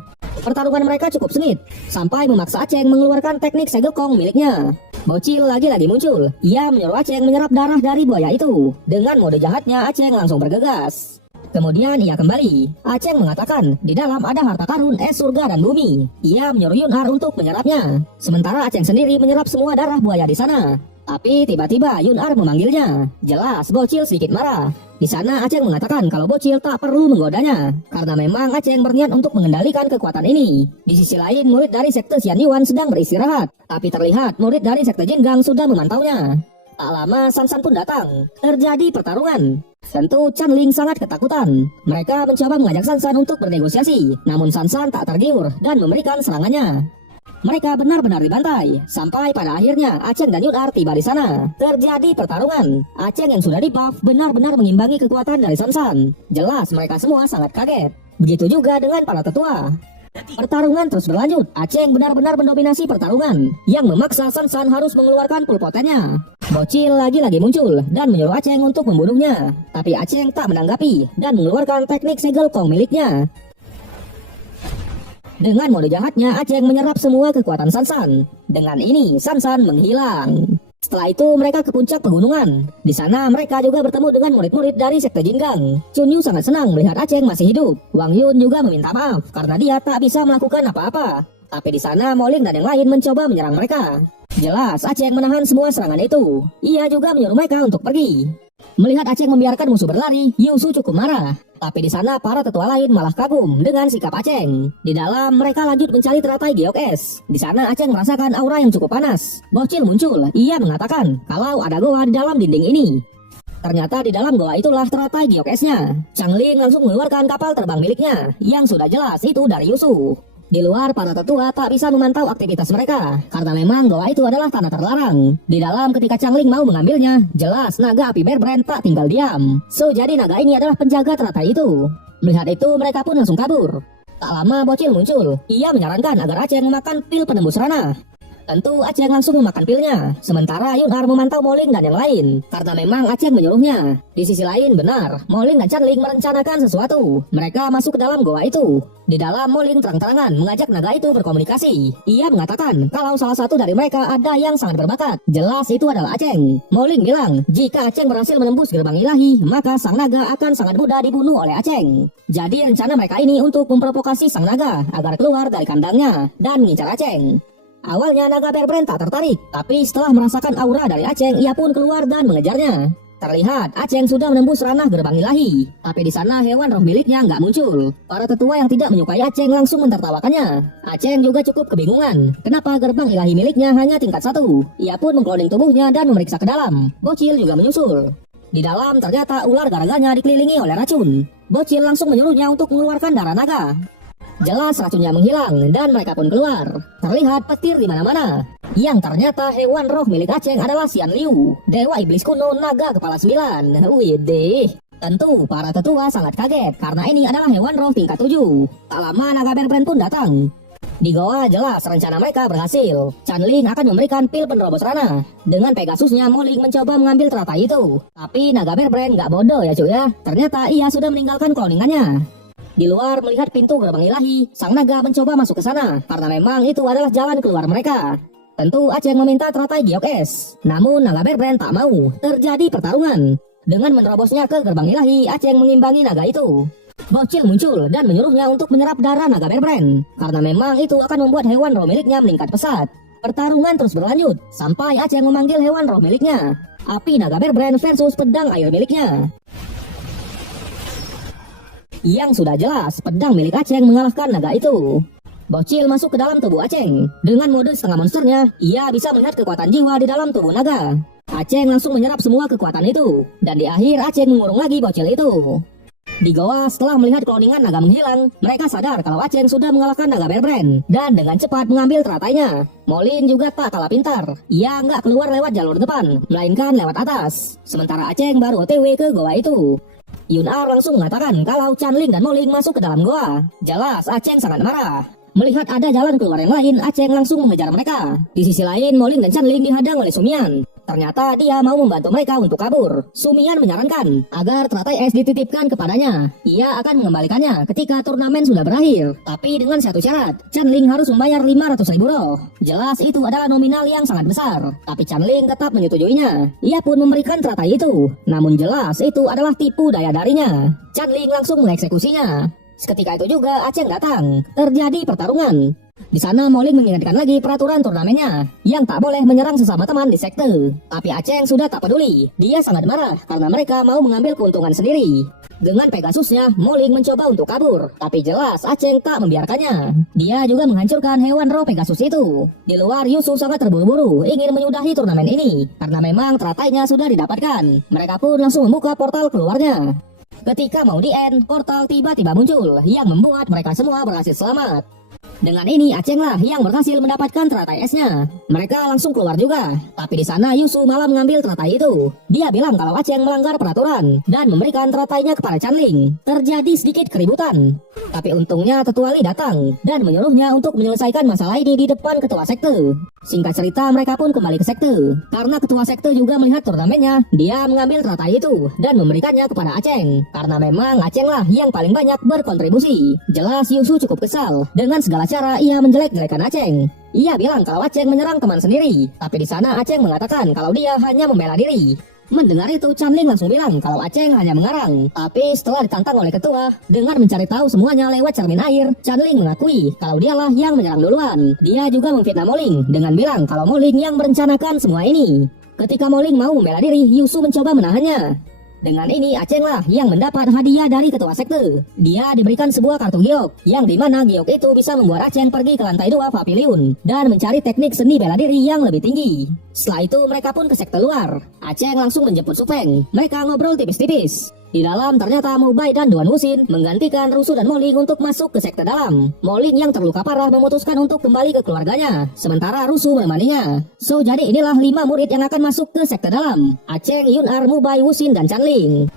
Pertarungan mereka cukup sengit, sampai memaksa Aceng mengeluarkan teknik segel kong miliknya. Bocil lagi-lagi muncul. Ia menyuruh Aceng menyerap darah dari buaya itu. Dengan mode jahatnya, Aceng langsung bergegas. Kemudian ia kembali. Aceng mengatakan di dalam ada harta karun es surga dan bumi. Ia menyuruh Yun Ar untuk menyerapnya. Sementara Aceng sendiri menyerap semua darah buaya di sana. Tapi tiba-tiba Yun Ar memanggilnya. Jelas Bocil sedikit marah. Di sana Aceng mengatakan kalau Bocil tak perlu menggodanya, karena memang Aceng berniat untuk mengendalikan kekuatan ini. Di sisi lain, murid dari sekte Xian Yuan sedang beristirahat, tapi terlihat murid dari sekte Jingang sudah memantaunya. Tak lama San pun datang. Terjadi pertarungan. Tentu Chanling sangat ketakutan. Mereka mencoba mengajak San untuk bernegosiasi, namun San tak tergiur dan memberikan serangannya. Mereka benar-benar dibantai, sampai pada akhirnya Aceng dan Yun Ar tiba di sana. Terjadi pertarungan. Aceng yang sudah di-buff benar-benar mengimbangi kekuatan dari San. Jelas mereka semua sangat kaget. Begitu juga dengan para tetua. Pertarungan terus berlanjut. Aceng benar-benar mendominasi pertarungan, yang memaksa San harus mengeluarkan pulpotennya. Bocil lagi-lagi muncul dan menyuruh Aceng untuk membunuhnya. Tapi Aceng tak menanggapi dan mengeluarkan teknik segel kong miliknya. Dengan mode jahatnya, Aceng menyerap semua kekuatan San. Dengan ini, San menghilang. Setelah itu, mereka ke puncak pegunungan. Di sana, mereka juga bertemu dengan murid-murid dari sekte Jingang. Chunyu sangat senang melihat Aceng masih hidup. Wang Yun juga meminta maaf karena dia tak bisa melakukan apa-apa. Tapi di sana, Moling dan yang lain mencoba menyerang mereka. Jelas, Aceng menahan semua serangan itu. Ia juga menyuruh mereka untuk pergi. Melihat Aceng membiarkan musuh berlari, Yusu cukup marah. Tapi di sana para tetua lain malah kagum dengan sikap Aceng. Di dalam mereka lanjut mencari teratai giok es. Di sana Aceng merasakan aura yang cukup panas. Bocil muncul. Ia mengatakan kalau ada goa di dalam dinding ini. Ternyata di dalam goa itulah teratai giok esnya. Chanling langsung mengeluarkan kapal terbang miliknya, yang sudah jelas itu dari Yusu. Di luar, para tetua tak bisa memantau aktivitas mereka, karena memang goa itu adalah tanah terlarang. Di dalam, ketika Chanling mau mengambilnya, jelas naga api Bearbrand tak tinggal diam. So, jadi naga ini adalah penjaga teratai itu. Melihat itu, mereka pun langsung kabur. Tak lama, Bocil muncul. Ia menyarankan agar Aceng memakan pil penembus ranah. Tentu Aceng langsung memakan pilnya, sementara Yun Ar memantau Moling dan yang lain, karena memang Aceng menyuruhnya. Di sisi lain benar, Moling dan Chanling merencanakan sesuatu. Mereka masuk ke dalam goa itu. Di dalam, Moling terang-terangan mengajak naga itu berkomunikasi. Ia mengatakan kalau salah satu dari mereka ada yang sangat berbakat. Jelas itu adalah Aceng. Moling bilang jika Aceng berhasil menembus gerbang ilahi, maka sang naga akan sangat mudah dibunuh oleh Aceng. Jadi rencana mereka ini untuk memprovokasi sang naga agar keluar dari kandangnya dan mengincar Aceng. Awalnya naga Bearbrand tak tertarik, tapi setelah merasakan aura dari Aceng, ia pun keluar dan mengejarnya. Terlihat Aceng sudah menembus ranah gerbang ilahi, tapi di sana hewan roh miliknya nggak muncul. Para tetua yang tidak menyukai Aceng langsung mentertawakannya. Aceng juga cukup kebingungan, kenapa gerbang ilahi miliknya hanya tingkat 1. Ia pun mengcloning tubuhnya dan memeriksa ke dalam. Bocil juga menyusul. Di dalam ternyata ular garaganya dikelilingi oleh racun. Bocil langsung menyuruhnya untuk mengeluarkan darah naga. Jelas racunnya menghilang dan mereka pun keluar. Terlihat petir di mana-mana. Yang ternyata hewan roh milik Aceng adalah Xian Liu, dewa iblis kuno naga kepala 9. Widih. Tentu para tetua sangat kaget karena ini adalah hewan roh tingkat 7. Tak lama naga Bearbrand pun datang. Di goa jelas rencana mereka berhasil. Chanling akan memberikan pil penerobos ranah. Dengan Pegasusnya, Moling mencoba mengambil teratai itu. Tapi naga Bearbrand nggak bodoh ya cuy ya. Ternyata ia sudah meninggalkan cloningannya. Di luar melihat pintu gerbang ilahi, sang naga mencoba masuk ke sana karena memang itu adalah jalan keluar mereka. Tentu Aceng meminta teratai giok es, namun naga Bearbrand tak mau. Terjadi pertarungan. Dengan menerobosnya ke gerbang ilahi, Aceng mengimbangi naga itu. Bocil muncul dan menyuruhnya untuk menyerap darah naga Bearbrand karena memang itu akan membuat hewan roh miliknya meningkat pesat. Pertarungan terus berlanjut sampai Aceng memanggil hewan roh miliknya, api naga Bearbrand versus pedang air miliknya. Yang sudah jelas, pedang milik Aceng mengalahkan naga itu. Bocil masuk ke dalam tubuh Aceng. Dengan mode setengah monsternya, ia bisa melihat kekuatan jiwa di dalam tubuh naga. Aceng langsung menyerap semua kekuatan itu. Dan di akhir, Aceng mengurung lagi bocil itu. Di goa, setelah melihat cloningan naga menghilang, mereka sadar kalau Aceng sudah mengalahkan naga Bearbrand. Dan dengan cepat mengambil teratainya. Molin juga tak kalah pintar. Ia nggak keluar lewat jalur depan, melainkan lewat atas. Sementara Aceng baru OTW ke goa itu. Yun Ar langsung mengatakan kalau Chanling dan Moling masuk ke dalam goa. Jelas Aceng sangat marah. Melihat ada jalan keluar yang lain, Aceng langsung mengejar mereka. Di sisi lain, Moling dan Chanling dihadang oleh Sumian. Ternyata dia mau membantu mereka untuk kabur. Sumian menyarankan agar teratai es dititipkan kepadanya. Ia akan mengembalikannya ketika turnamen sudah berakhir. Tapi dengan satu syarat, Chanling harus membayar 500.000 roh. Jelas itu adalah nominal yang sangat besar. Tapi Chanling tetap menyetujuinya. Ia pun memberikan teratai itu. Namun jelas itu adalah tipu daya darinya. Chanling langsung mengeksekusinya. Seketika itu juga Aceng datang. Terjadi pertarungan. Di sana Moling mengingatkan lagi peraturan turnamennya yang tak boleh menyerang sesama teman di sekte. Tapi Aceng sudah tak peduli. Dia sangat marah karena mereka mau mengambil keuntungan sendiri. Dengan Pegasusnya, Moling mencoba untuk kabur. Tapi jelas Aceng tak membiarkannya. Dia juga menghancurkan hewan roh Pegasus itu. Di luar Yusu sangat terburu-buru ingin menyudahi turnamen ini karena memang teratainya sudah didapatkan. Mereka pun langsung membuka portal keluarnya. Ketika mau di end, portal tiba-tiba muncul yang membuat mereka semua berhasil selamat. Dengan ini Aceng lah yang berhasil mendapatkan teratai esnya. Mereka langsung keluar juga. Tapi di sana Yusu malah mengambil teratai itu. Dia bilang kalau Aceng melanggar peraturan dan memberikan teratainya kepada Chanling. Terjadi sedikit keributan. Tapi untungnya Tetua Li datang dan menyuruhnya untuk menyelesaikan masalah ini di depan ketua sekte. Singkat cerita mereka pun kembali ke sekte. Karena ketua sekte juga melihat turnamennya, dia mengambil teratai itu dan memberikannya kepada Aceng. Karena memang Aceng lah yang paling banyak berkontribusi. Jelas Yusu cukup kesal dengan segala cara ia menjelek-jelekan Aceng. Ia bilang kalau Aceng menyerang teman sendiri, tapi di sana Aceng mengatakan kalau dia hanya membela diri. Mendengar itu Chanling langsung bilang kalau Aceng hanya mengarang. Tapi setelah ditantang oleh ketua dengan mencari tahu semuanya lewat cermin air, Chanling mengakui kalau dialah yang menyerang duluan. Dia juga memfitnah Moling dengan bilang kalau Moling yang merencanakan semua ini. Ketika Moling mau membela diri, Yusu mencoba menahannya. Dengan ini Aceng lah yang mendapat hadiah dari ketua sekte. Dia diberikan sebuah kartu giok, yang dimana giok itu bisa membuat Aceng pergi ke lantai 2 pavilion dan mencari teknik seni bela diri yang lebih tinggi. Setelah itu mereka pun ke sekte luar. Aceng langsung menjemput Supeng. Mereka ngobrol tipis-tipis. Di dalam ternyata Mubai dan Duan Wuxin menggantikan Rusu dan Moling untuk masuk ke sekte dalam. Moling yang terluka parah memutuskan untuk kembali ke keluarganya, sementara Rusu menemaninya. So jadi inilah 5 murid yang akan masuk ke sekte dalam: Aceng, Yun-ar, Mubai, Wuxin, dan Chanling.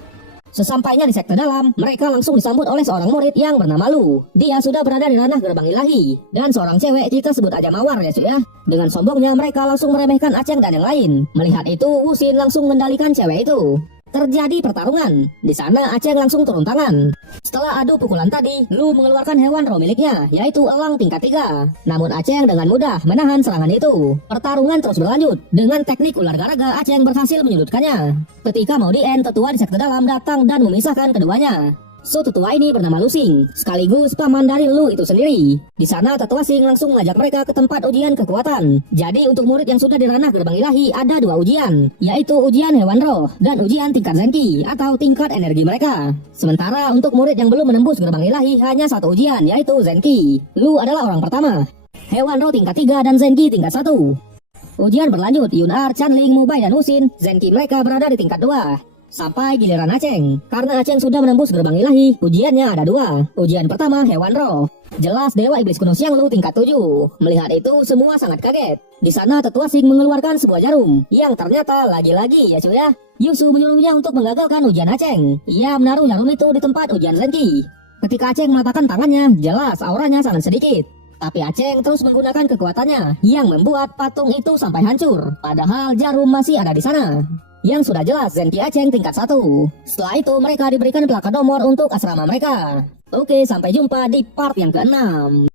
Sesampainya di sekte dalam, mereka langsung disambut oleh seorang murid yang bernama Lu. Dia sudah berada di ranah gerbang ilahi. Dan seorang cewek, kita sebut aja Mawar ya cuy ya. Dengan sombongnya mereka langsung meremehkan Aceng dan yang lain. Melihat itu, Wuxin langsung mengendalikan cewek itu. Terjadi pertarungan. Di sana Aceng langsung turun tangan. Setelah adu pukulan tadi, Lu mengeluarkan hewan roh miliknya, yaitu elang tingkat 3. Namun Aceng dengan mudah menahan serangan itu. Pertarungan terus berlanjut. Dengan teknik ular garaga, Aceng berhasil menyudutkannya. Ketika mau di end, tetua di sekte dalam datang dan memisahkan keduanya. So tetua ini bernama Lu Xing, sekaligus paman dari Lu itu sendiri. Di sana tetua Xing langsung mengajak mereka ke tempat ujian kekuatan. Jadi untuk murid yang sudah di ranah gerbang ilahi ada 2 ujian, yaitu ujian hewan roh dan ujian tingkat Zenki atau tingkat energi mereka. Sementara untuk murid yang belum menembus gerbang ilahi hanya 1 ujian, yaitu Zenki. Lu adalah orang pertama. Hewan roh tingkat 3 dan Zenki tingkat 1. Ujian berlanjut, Yun-ar, Chanling, Mubai, dan Wuxin, Zenki mereka berada di tingkat 2. Sampai giliran Aceng. Karena Aceng sudah menembus gerbang ilahi, ujiannya ada 2. Ujian pertama hewan roh. Jelas Dewa Iblis Kuno Siang Lu tingkat 7. Melihat itu semua sangat kaget. Di sana tetua Xing mengeluarkan sebuah jarum yang ternyata lagi-lagi ya cuy ya, Yusu menyuruhnya untuk menggagalkan ujian Aceng. Ia menaruh jarum itu di tempat ujian Zenki. Ketika Aceng meletakkan tangannya, jelas auranya sangat sedikit. Tapi Aceng terus menggunakan kekuatannya yang membuat patung itu sampai hancur. Padahal jarum masih ada di sana. Yang sudah jelas Zenki Aceng tingkat 1. Setelah itu mereka diberikan plakat nomor untuk asrama mereka. Oke, sampai jumpa di part yang ke-6.